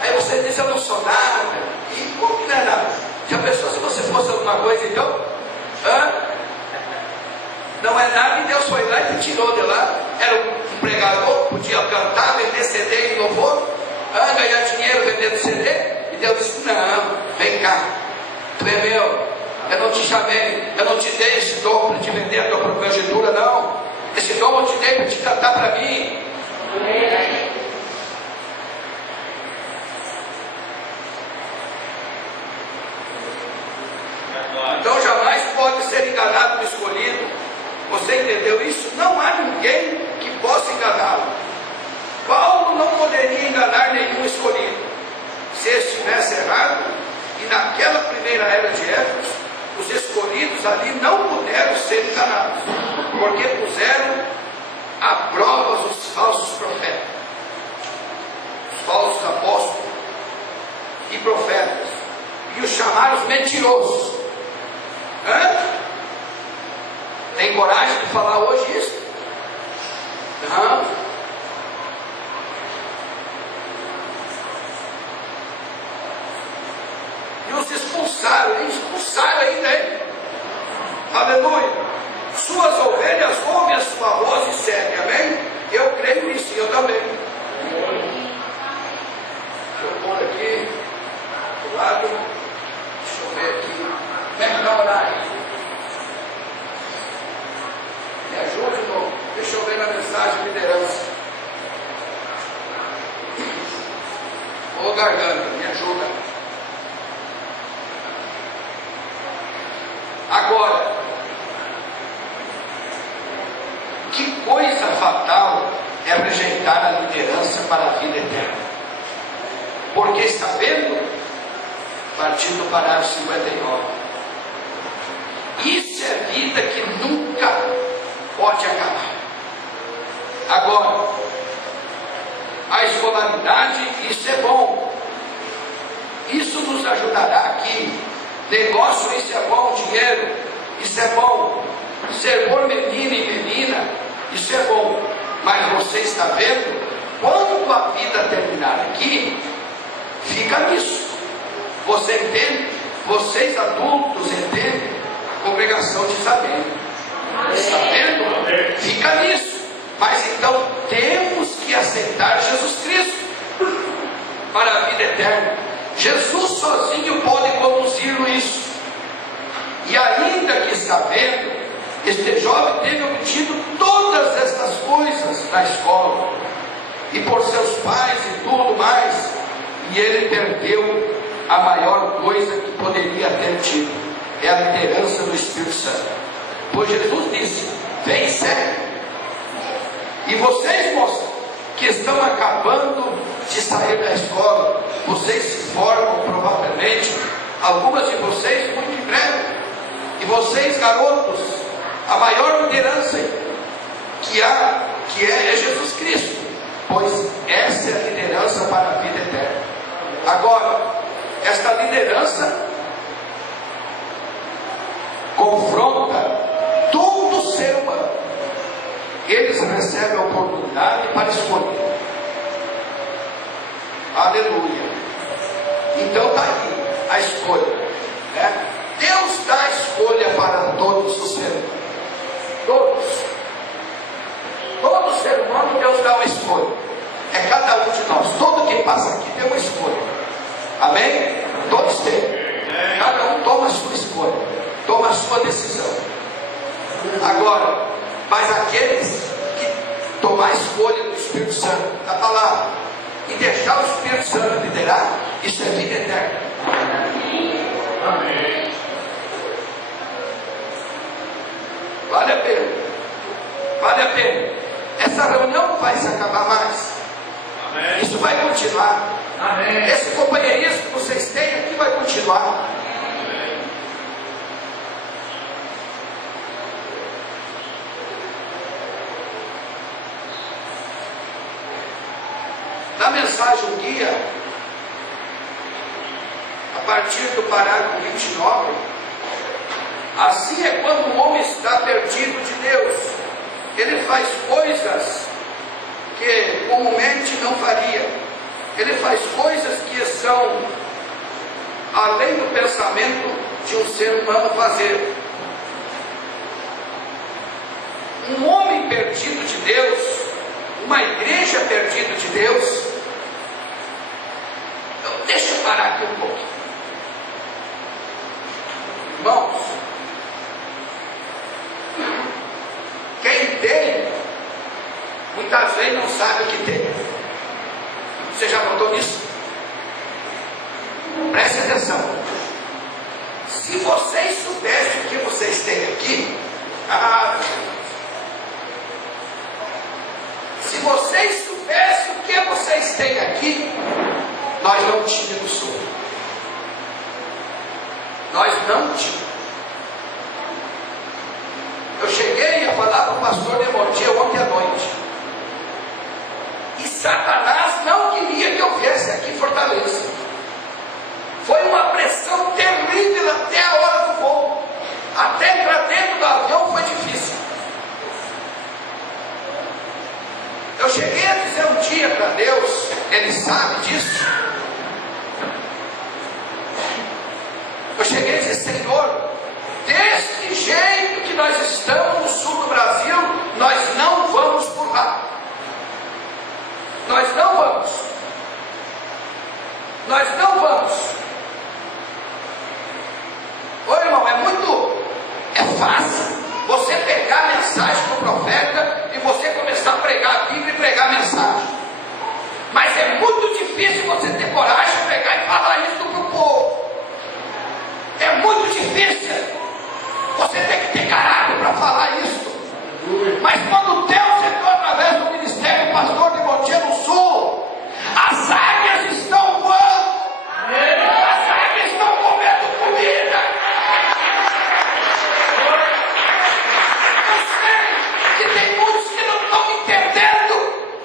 Aí você diz: eu não sou nada. E como que não é nada? Já pensou se você fosse alguma coisa então? Não é nada, e Deus foi lá e te tirou de lá. Era um pregador, podia cantar, vender CD em louvor, ganhar dinheiro vendendo CD. E Deus disse: não, vem cá, tu é meu, eu não te chamei, eu não te dei esse dom para te vender a tua primogenitura, não. Esse dom eu te dei para te cantar para mim. Então jamais pode ser enganado o escolhido. Você entendeu isso? Não há ninguém que possa enganá-lo. Paulo não poderia enganar nenhum escolhido. Se estivesse errado, e naquela primeira era de Éfeso, os escolhidos ali não puderam ser enganados, porque puseram à prova os falsos profetas, os falsos apóstolos e profetas, e os chamaram os mentirosos. Tem coragem de falar hoje isso? Não. E os expulsaram ainda ele. Aleluia. Suas ovelhas ouvem a sua voz e seguem, amém? Eu creio nisso, eu também. Deixa eu pôr aqui do lado. Deixa eu ver aqui. Como é que vai orar aí? Me ajude, irmão. Deixa eu ver na mensagem de liderança. Ô garganta, me ajuda. Agora, que coisa fatal é rejeitar a liderança para a vida eterna. Porque está vendo? Partindo do parágrafo 59. Isso é vida que nunca pode acabar. Agora, a escolaridade, isso é bom. Isso nos ajudará aqui. Negócio, isso é bom. Dinheiro, isso é bom. Ser bom menino e menina, isso é bom. Mas você está vendo? Quando a vida terminar aqui, fica nisso. Você entende? Vocês adultos entendem? Congregação de Isabel. Está vendo? Fica nisso. Mas então temos que aceitar Jesus Cristo para a vida eterna. Jesus sozinho pode conduzir isso. E ainda que sabendo, este jovem teve obtido todas estas coisas na escola, e por seus pais e tudo mais, e ele perdeu a maior coisa que poderia ter tido, é a liderança do Espírito Santo. Pois Jesus disse: vem, segue. E vocês, moços, que estão acabando de sair da escola, vocês se formam provavelmente, algumas de vocês muito em breve. E vocês, garotos, a maior liderança que é Jesus Cristo, pois essa é a liderança para a vida eterna. Agora, esta liderança confronta todo ser humano. Eles recebem a oportunidade para escolher. Aleluia. Então está aí a escolha, né? Deus dá a escolha para todos os seres humanos. Todo ser humano, Deus dá uma escolha. É cada um de nós. Todo quem passa aqui tem uma escolha. Amém? Todos têm. Cada um toma a sua escolha, toma a sua decisão. Agora, mas aqueles que tomar a escolha do Espírito Santo, da palavra, e deixar o Espírito Santo liderar, isso é vida eterna. Amém. Vale a pena. Vale a pena. Essa reunião não vai se acabar mais. Amém. Isso vai continuar. Amém. Esse companheirismo que vocês têm aqui vai continuar. Amém. Na mensagem guia, a partir do parágrafo 29, assim é quando o homem está perdido de Deus. Ele faz coisas que comumente não faria. Ele faz coisas que são além do pensamento de um ser humano fazer. Um homem perdido de Deus, uma igreja perdida de Deus. Então, deixa eu parar aqui um pouquinho. Irmãos, quem tem, muitas vezes não sabe o que tem. Você já notou nisso? Preste atenção. Se vocês soubessem o que vocês têm aqui, se vocês soubessem o que vocês têm aqui, nós não tínhamos sono. Nós não tínhamos. Eu cheguei a falar para o pastor Demotia ontem à noite. E Satanás não queria que eu viesse aqui em Fortaleza. Foi uma pressão terrível até a hora do voo. Até entrar dentro do avião foi difícil. Eu cheguei a dizer um dia para Deus, Ele sabe disso. Eu cheguei a dizer, Senhor, deste jeito que nós estamos no sul do Brasil, nós não vamos por lá. Nós não vamos. Nós não vamos. Ô irmão, é fácil você pegar a mensagem do profeta e você começar a pregar a Bíblia e pregar a mensagem. Mas é muito difícil você ter coragem de pegar e falar isso para o povo. É muito difícil. Você tem que ter caráter para falar isso. Mas quando Deus entrou através do ministério do pastor Demotia no sul, as águias estão voando. As águias estão comendo comida. Eu sei que tem muitos que não estão entendendo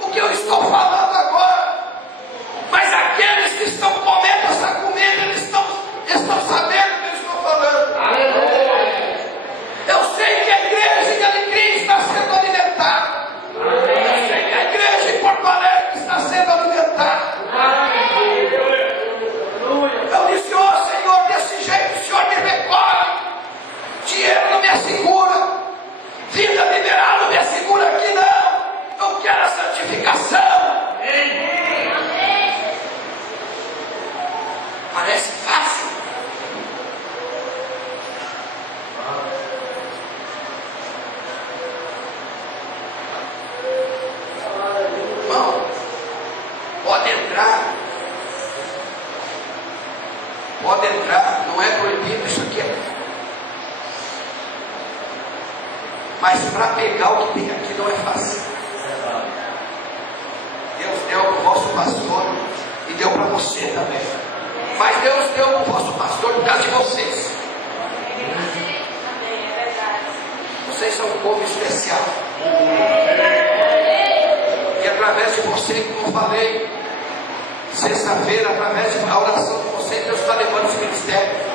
o que eu estou falando agora. Mas aqueles que estão comendo essa comida, eles estão sabendo o que eu estou falando. Eu sei que a igreja de Alecrim está sendo alimentada. Eu sei que a igreja em Porto Alegre está sendo alimentada. Eu disse, ó Senhor, desse jeito o Senhor me recolhe. Dinheiro não me assegura. Vida liberal não me assegura aqui não. Eu quero a santificação. Parece fácil. Irmão, pode entrar, não é proibido isso aqui. Mas para pegar o que tem aqui não é fácil. Deus deu para o vosso pastor e deu para você também. Mas Deus deu para o vosso pastor por causa de vocês. Vocês são um povo especial. E através de vocês, como eu falei, sexta-feira, através da oração de vocês, Deus está levando esse ministério.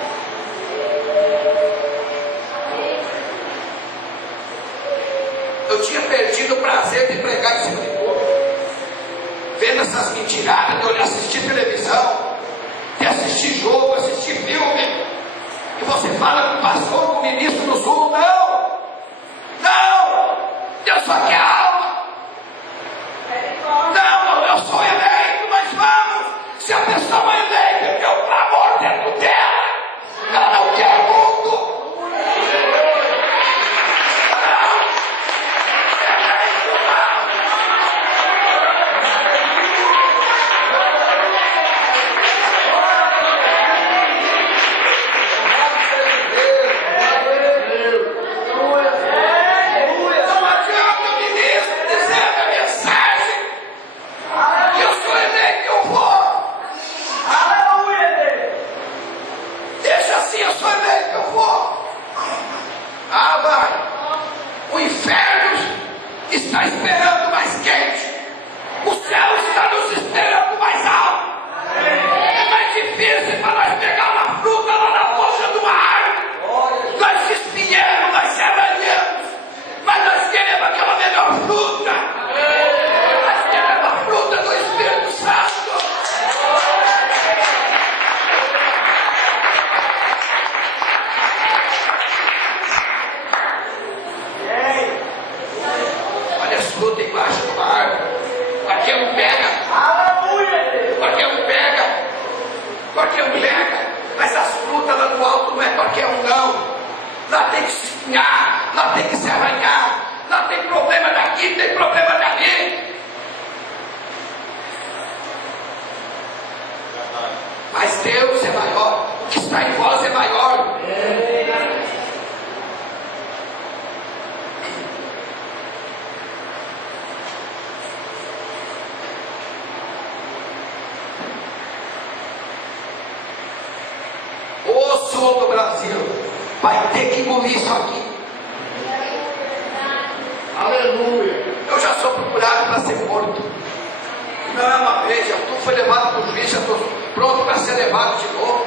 Eu tinha perdido o prazer de pregar esse povo, vendo essas mentiradas, de olhar, assistir televisão, de assistir jogo, assistir filme, e você fala com o pastor, com o ministro do sul, não, Deus só quer alma, não, eu sou eleito, mas vamos, se a pessoa é eleita, meu clamor dentro dela, ela não quer mundo. Está esperando mais quente. O céu está nos esperando. lá tem que se arranhar, lá tem problema daqui, tem problema dali. Mas Deus é maior, o que está em vós é maior. O sul do Brasil vai ter que engolir isso aqui. Aleluia. Eu já sou procurado para ser morto. Não é uma vez, já tu foi levado para o juiz, já estou pronto para ser levado de novo.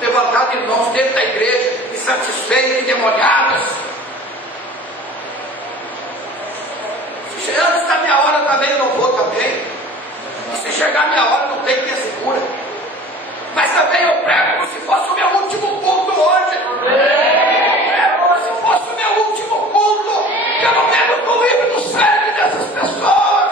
Levantado irmãos dentro da igreja, insatisfeitos, endemoniados. Se antes da minha hora também eu não vou também. E se chegar a minha hora não tem quem segura. Mas também eu prego como se fosse o meu último culto hoje. É como se fosse o meu último culto. Pelo menos do livro do sangue dessas pessoas.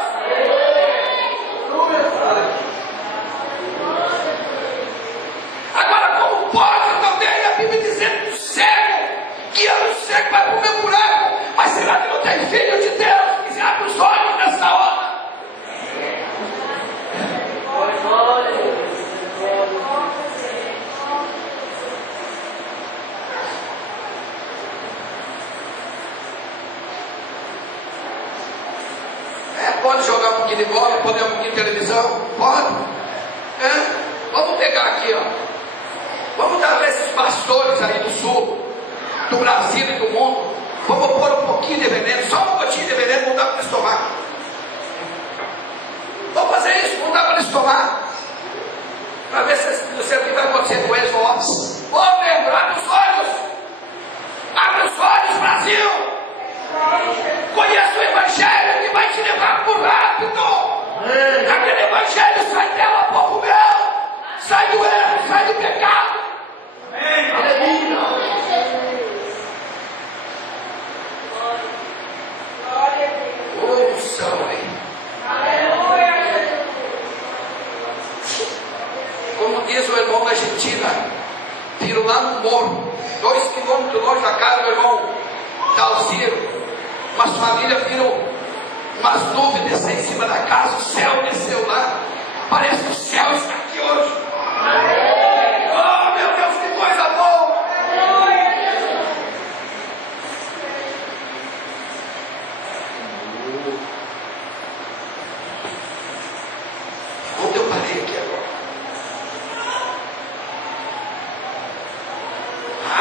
Agora, como pode também a Bíblia dizer que o cego, guiando o cego vai para o meu buraco? Mas será que não tem filho de Deus que abre os olhos nessa hora? Pode jogar um pouquinho de bola, pode ver um pouquinho de televisão? Pode. Vamos pegar aqui, ó. Vamos dar esses pastores aí do sul, do Brasil e do mundo. Vamos pôr um pouquinho de veneno, só um gotinho de veneno, não dá para eles tomar. Vamos fazer isso, não dá para eles tomar. Para ver se o que vai acontecer com eles. Vamos lembrar dos olhos. Abre os olhos, Brasil. Conheça o Evangelho que vai te levar por rápido. Aquele Evangelho sai dela, povo meu. Sai do erro, sai do pecado. Aleluia. Ouçam aí. Como diz o irmão da Argentina, viram lá no morro, 2 quilômetros longe da casa do irmão Dalciro. Umas famílias viram umas nuvens descer em cima da casa, o céu desceu lá. Parece que o céu está aqui hoje. Oh, meu Deus, que coisa boa! Onde eu parei aqui agora?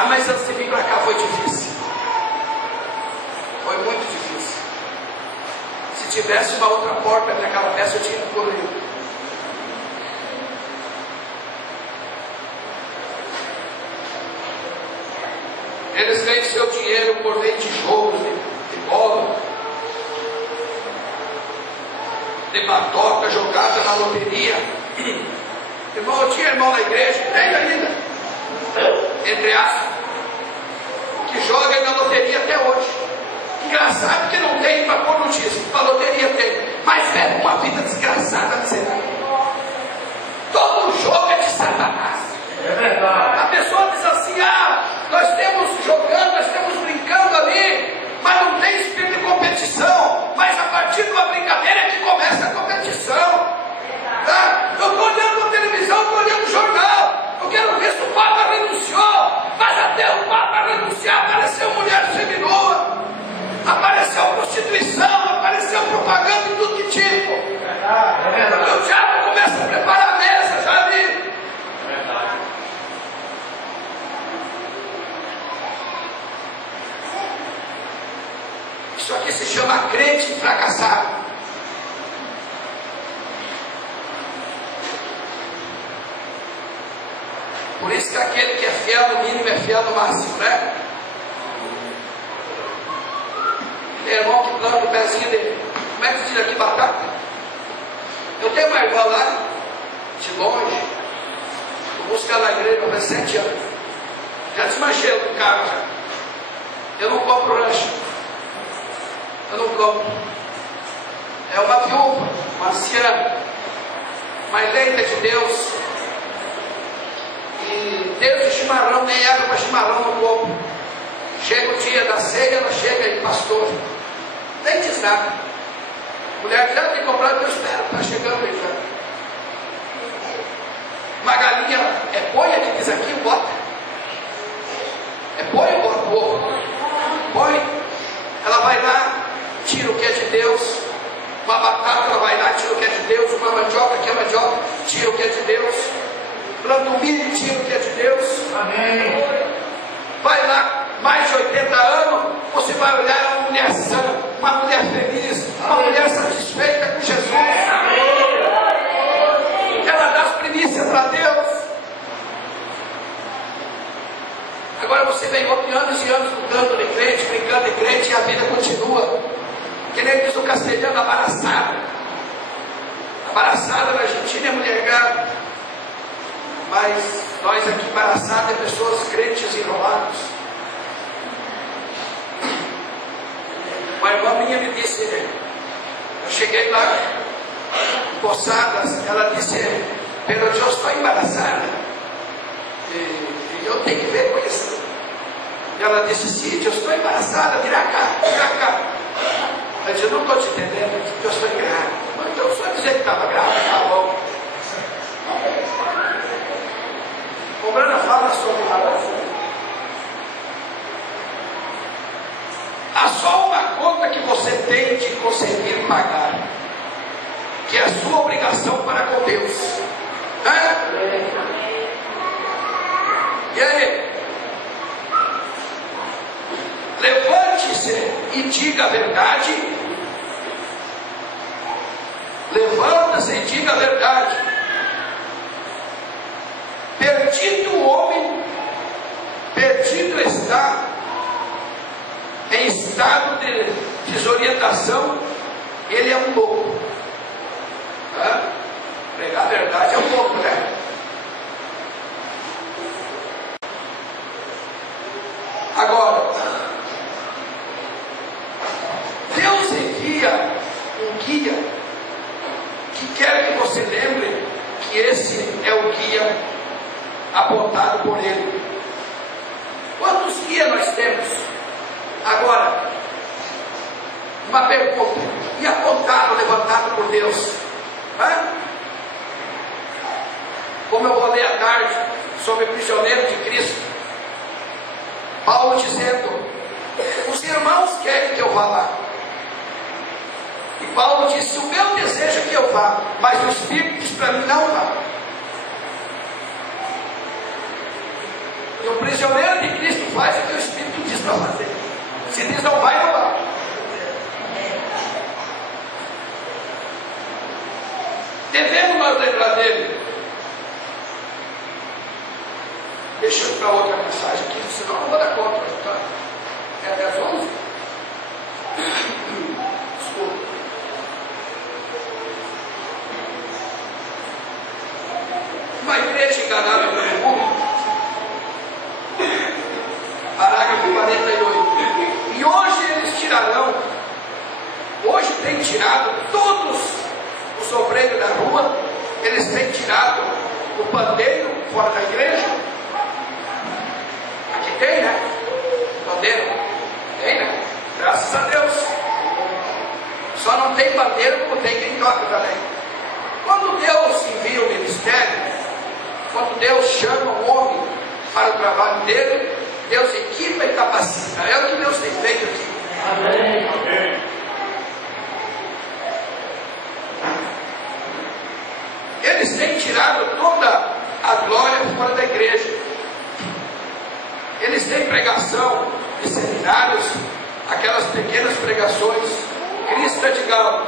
Mas antes de vir para cá foi difícil. Foi muito difícil. Se tivesse uma outra porta naquela peça, eu tinha corrido. Eles ganham seu dinheiro por meio de jogos, de bola, de batota jogada na loteria. Irmão, eu tinha irmão na igreja, tem ainda, entre aspas, que joga na loteria até hoje. Engraçado que não tem para pôr notícia, a loteria tem, mas é uma vida desgraçada, miserável. Todo jogo é de Satanás. É verdade. A pessoa diz assim: nós temos jogando, nós temos brincando ali, mas não tem espírito de competição. Mas a partir de uma brincadeira é que começa a competição. Eu estou olhando na televisão, estou olhando no jornal, eu quero ver se o Papa renunciou, mas até o Papa renunciar apareceu mulher seminua, apareceu prostituição, apareceu propaganda de tudo que tipo. E o diabo começa a preparar a mesa, já vi. Isso aqui se chama crente fracassado. Por isso que aquele que é fiel no mínimo é fiel no máximo, né? Tem irmão que planta o pezinho dele. Como é que se diz aqui, batata? Eu tenho uma irmã lá, de longe, eu busco ela na igreja há 7 anos. Já desmanchei o carro já. Eu não compro lanche. Eu não compro. É uma viúva, uma anciã, uma eleita de Deus. E Deus de chimarrão, nem água para chimarrão não compro. Chega o dia da ceia, ela chega aí, pastor, nem diz nada. Mulher já tem comprado, eu espero, está chegando aí já. Uma galinha é boia que diz aqui, bota. É boia ou bota o ovo? Põe. Ela vai lá, tira o que é de Deus. Uma batata, ela vai lá, tira o que é de Deus. Uma mandioca, que é mandioca, tira o que é de Deus. Planta um milho, tira o que é de Deus. Amém. Vai lá, mais de 80 anos, você vai olhar uma mulher sã, uma mulher feliz, uma mulher satisfeita com Jesus. Ela dá as primícias para Deus. Agora você vem anos e anos lutando de crente, brincando de crente, e a vida continua. Que nem diz o castelhano, abaraçada. Abaraçada na Argentina é mulher gata. Mas nós aqui, embaraçados, é pessoas crentes enrolados. Uma irmã minha me disse, eu cheguei lá, em Poçadas, ela disse, pero eu estou embaraçada. E eu tenho que ver com isso. E ela disse, sim, eu estou embaraçada, vira cá, vira cá. Eu disse, eu não estou te entendendo, eu disse, eu estou grávida. Então só dizer que estava grávida, tá bom. O Brana fala sobre o razão. Há só uma conta que você tem de conseguir pagar, que é a sua obrigação para com Deus. E aí? Levante-se e diga a verdade. Levanta-se e diga a verdade. Perdido o homem, perdido está, em estado de desorientação, ele é um louco. Pregar a verdade é um louco, né? Agora, Deus envia um guia que quer que você lembre que esse é o guia apontado por Ele. Quantos guias nós temos? Agora, uma pergunta: e apontado, levantado por Deus? Como eu vou ler à tarde sobre o prisioneiro de Cristo, Paulo dizendo: os irmãos querem que eu vá lá. E Paulo disse: o meu desejo é que eu vá, mas o Espírito diz para mim: não vá. E o prisioneiro de Cristo faz o que o Espírito diz para fazer. Se diz não vai, não vai. Devemos nós lembrar dele. Deixa eu ir para outra mensagem aqui, senão eu não vou dar conta. Tá? É até as 11? Desculpa. Uma igreja enganada pelo mundo. Parágrafo 48. E hoje eles tirarão, hoje tem tirado todos os obreiros da rua, eles têm tirado o pandeiro fora da igreja. Aqui tem, né? Pandeiro. Tem, né? Graças a Deus. Só não tem pandeiro como tem quem toca também. Quando Deus envia o ministério, quando Deus chama o homem para o trabalho dele, Deus equipa e capacita. É o que Deus tem feito aqui. Amém. Amém. Eles têm tirado toda a glória fora da igreja. Eles têm pregação de seminários, aquelas pequenas pregações, crista de galo,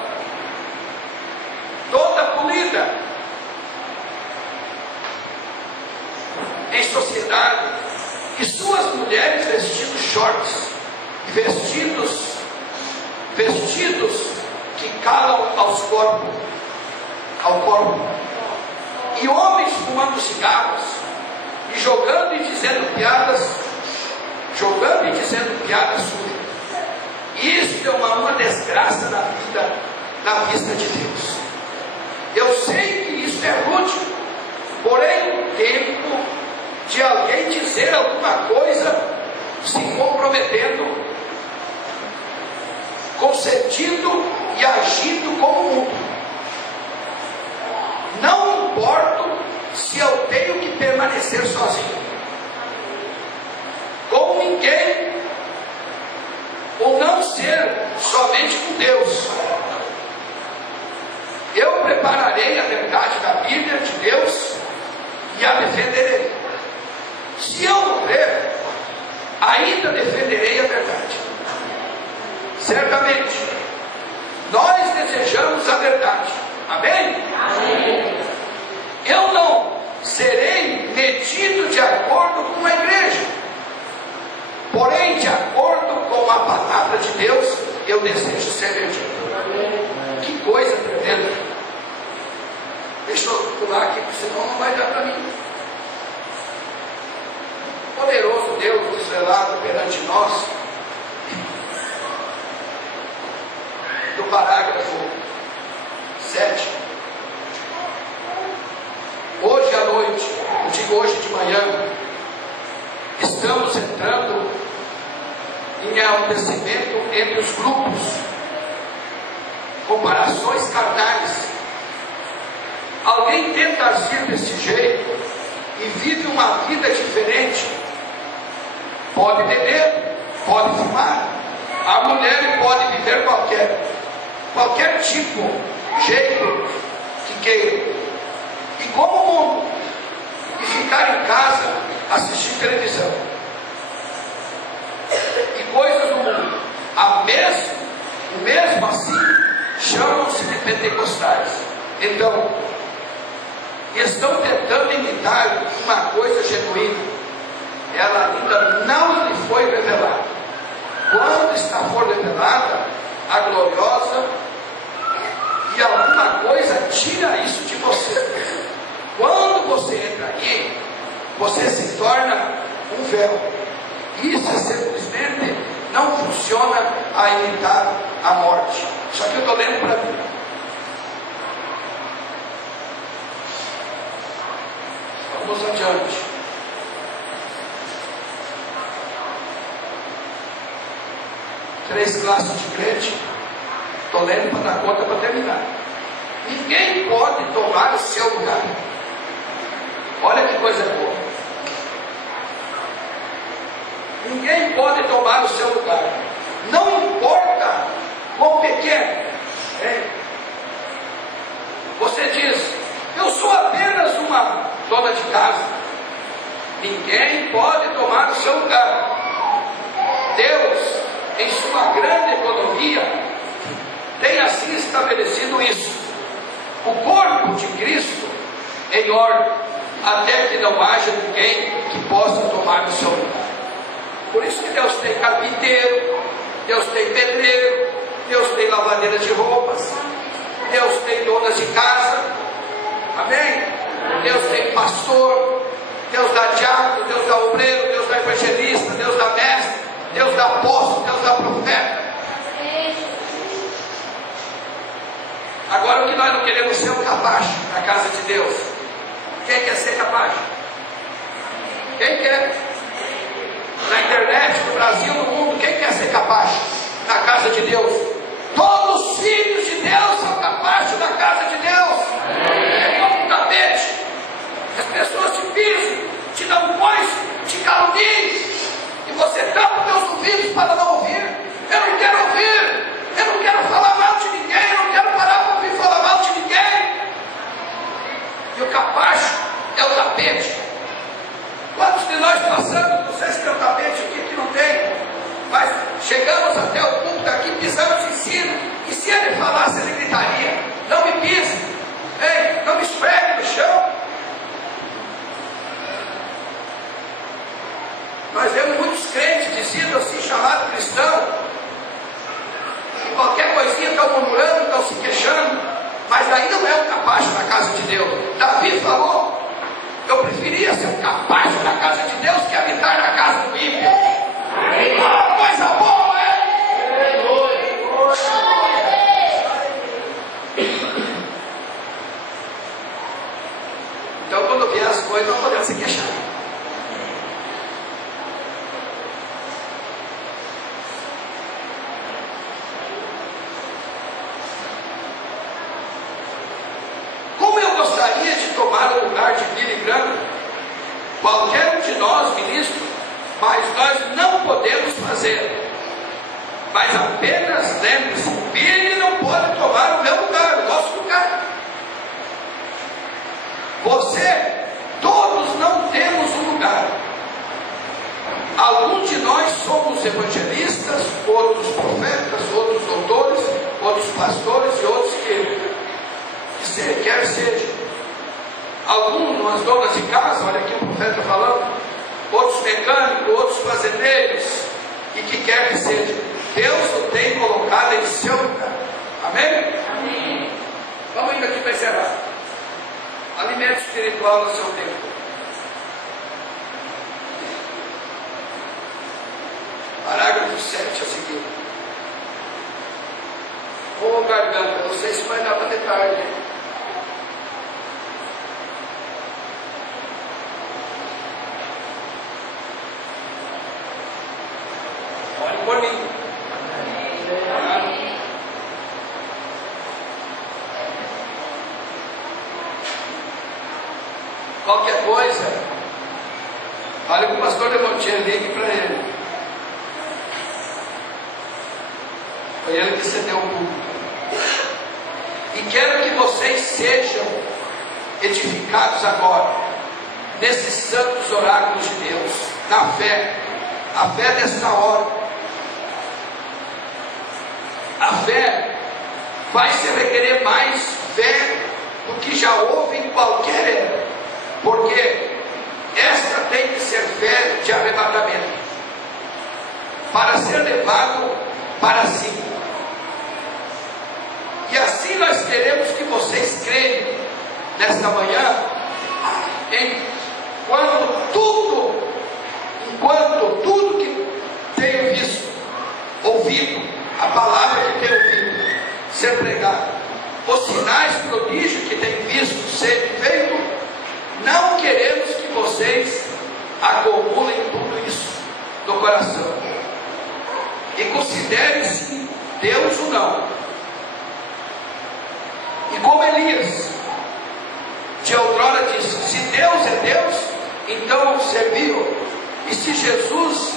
toda polida, em sociedade, e suas mulheres vestindo shorts, vestidos que calam aos corpos, ao corpo, e homens fumando cigarros, e jogando e dizendo piadas sujas. Isso é uma desgraça na vida, na vista de Deus. Eu sei que isso é rude, porém o tempo de alguém dizer alguma coisa se comprometendo, consentindo e agindo como o mundo. Não importo se eu tenho que permanecer sozinho, com ninguém, ou não ser somente com Deus. Eu prepararei a verdade da Bíblia de Deus e a defenderei. Se eu morrer, ainda defenderei a verdade. Certamente, nós desejamos a verdade. Amém? Amém. Eu não serei medido de acordo com a igreja, porém, de acordo com a palavra de Deus, eu desejo ser medido. Que coisa tremenda. Deixa eu pular aqui, porque senão não vai dar para mim. Poderoso Deus desvelado perante nós, do parágrafo 7. Hoje à noite, eu digo hoje de manhã, estamos entrando em acontecimento entre os grupos, comparações carnais. Alguém tenta agir desse jeito e vive uma vida diferente. Pode beber, pode fumar, a mulher pode viver qualquer tipo, jeito que queira, e como o mundo, e ficar em casa assistir televisão e coisas do mundo. Mesmo assim chamam-se de pentecostais. Então estão tentando imitar uma coisa genuína. Ela ainda não lhe foi revelada. Quando está for revelada a gloriosa, e alguma coisa tira isso de você. Quando você entra aí, você se torna um véu. Isso simplesmente não funciona a imitar a morte. Só que eu estou lendo para mim. Vamos adiante. Três classes de crente. Estou lendo para dar conta para terminar. Ninguém pode tomar o seu lugar. Olha que coisa boa. Ninguém pode tomar o seu lugar. Não importa quão pequeno. Você diz, eu sou apenas uma dona de casa. Ninguém pode tomar o seu lugar. Deus, em sua grande economia, tem assim estabelecido isso. O corpo de Cristo em ordem, até que não haja ninguém que possa tomar o seu lugar. Por isso que Deus tem carpinteiro, Deus tem pedreiro, Deus tem lavadeira de roupas, Deus tem donas de casa, amém? Deus tem pastor, Deus dá diácono, Deus dá obreiro, Deus dá evangelista, Deus dá mestre, Deus dá apóstolo, Deus dá profeta. Agora, o que nós não queremos ser um capacho na casa de Deus. Quem quer ser capacho? Quem quer? Na internet, no Brasil, no mundo, quem quer ser capacho na casa de Deus? Todos os filhos de Deus são capachos na casa de Deus. É como um tapete. As pessoas te pisam, te dão coice, te caluniem, e você tampa os teus ouvidos para não ouvir. Eu não quero ouvir, eu não quero falar mal de ninguém, eu não quero parar para ouvir falar mal de ninguém. E o capacho é o tapete. Quantos de nós passamos, não sei se tem um tapete aqui que não tem, mas qualquer um de nós, ministro, mas nós não podemos fazer. Mas apenas lembre-se, ele não pode tomar o meu lugar, o nosso lugar. Você, todos não temos um lugar. Alguns de nós somos evangelistas, outros profetas, outros doutores, outros pastores e outros que quer seja. Algumas donas de casa, olha aqui o profeta falando, outros mecânicos, outros fazendeiros, e que quer que seja. Deus o tem colocado em seu lugar. Amém? Amém. Vamos indo aqui para encerrar. Alimento espiritual no seu tempo. Parágrafo 7 a seguir. Ô garganta, não sei se vai dar para de tarde. Olhe por mim. Qualquer coisa, fale com o pastor de Montiel, ligue para ele. Foi ele que cedeu o público. E quero que vocês sejam edificados agora, nesses santos oráculos de Deus, na fé, a fé desta hora. A fé vai se requerer mais fé do que já houve em qualquer era. Porque esta tem que ser fé de arrebatamento, para ser levado para cima. E assim nós queremos que vocês creiam nesta manhã, enquanto tudo que tenho visto, ouvido, a palavra que tenho ouvido ser pregada, os sinais, prodígios que tenho visto ser feito, não queremos que vocês acumulem tudo isso no coração e considerem se Deus ou não. E como Elias de outrora disse, se Deus é Deus, então serviu. E se Jesus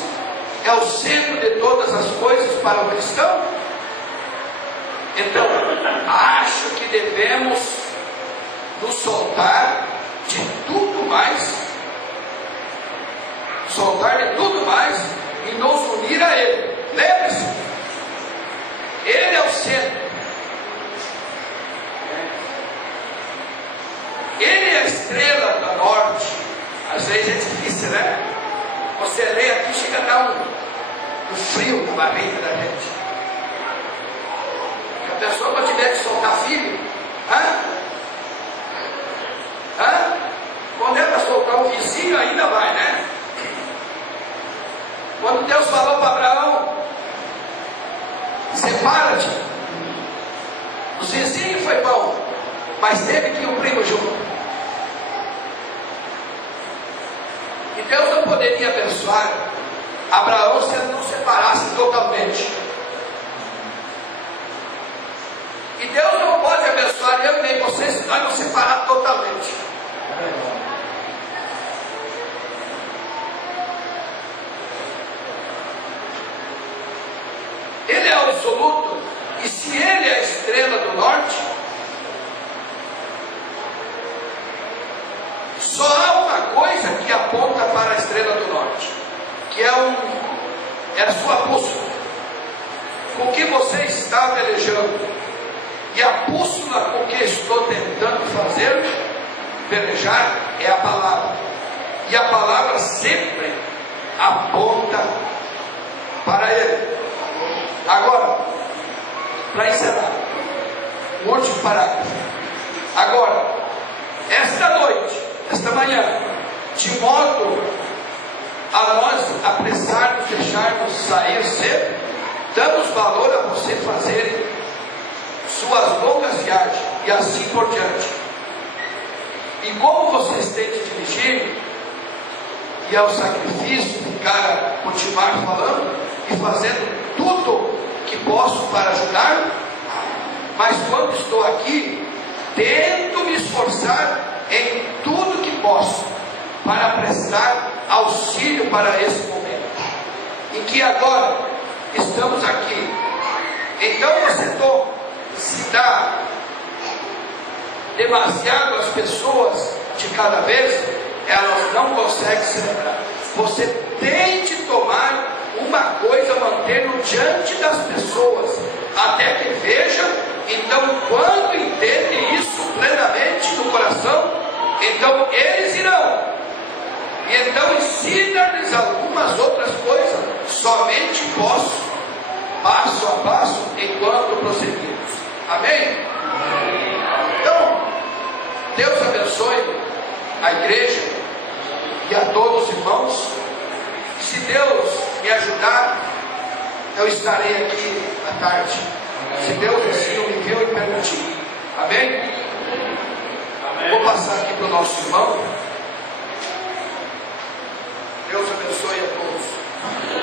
é o centro de todas as coisas para o cristão, então acho que devemos nos soltar de tudo mais, e nos unir a Ele. Lembre-se, Ele é o centro, Ele é a estrela da norte. Às vezes é difícil, né? Você lê aqui, chega a dar um frio na barriga da gente. A pessoa, quando tiver que soltar filho, quando é para soltar um vizinho, ainda vai, né? Quando Deus falou para Abraão, separa-te. Os vizinhos foi bom, mas teve que ir o primo junto. E Deus não poderia abençoar Abraão se ele não separasse totalmente. E Deus não pode abençoar eu nem você se nós não separar totalmente. Ele é absoluto, e se Ele é a estrela do norte, só há uma coisa que aponta para a estrela do norte, que é a sua bússola, com que você está velejando, e a bússola com que estou tentando velejar é a palavra, e a palavra sempre aponta para Ele. Agora, para encerrar, o último parágrafo. Agora, esta noite, esta manhã, de modo a nós apressarmos, deixarmos sair cedo, damos valor a você fazerem suas longas viagens e assim por diante. E como vocês têm de dirigir, e é o sacrifício ficar, continuar falando e fazendo tudo que posso para ajudar, mas quando estou aqui, tento me esforçar em tudo que posso para prestar auxílio para esse momento, em que agora estamos aqui. Então você se dá demasiado às pessoas de cada vez, elas não conseguem celebrar. Você tente tomar uma coisa, mantendo diante das pessoas, até que vejam. Então, quando entendem isso plenamente no coração, então eles irão. E então ensina-lhes algumas outras coisas, somente passo a passo, enquanto prosseguimos. Amém? Então, Deus abençoe a igreja e a todos os irmãos. Se Deus me ajudar, eu estarei aqui à tarde. Se Deus assim me viu e permitir. Amém? Amém. Vou passar aqui para o nosso irmão. Deus abençoe a todos.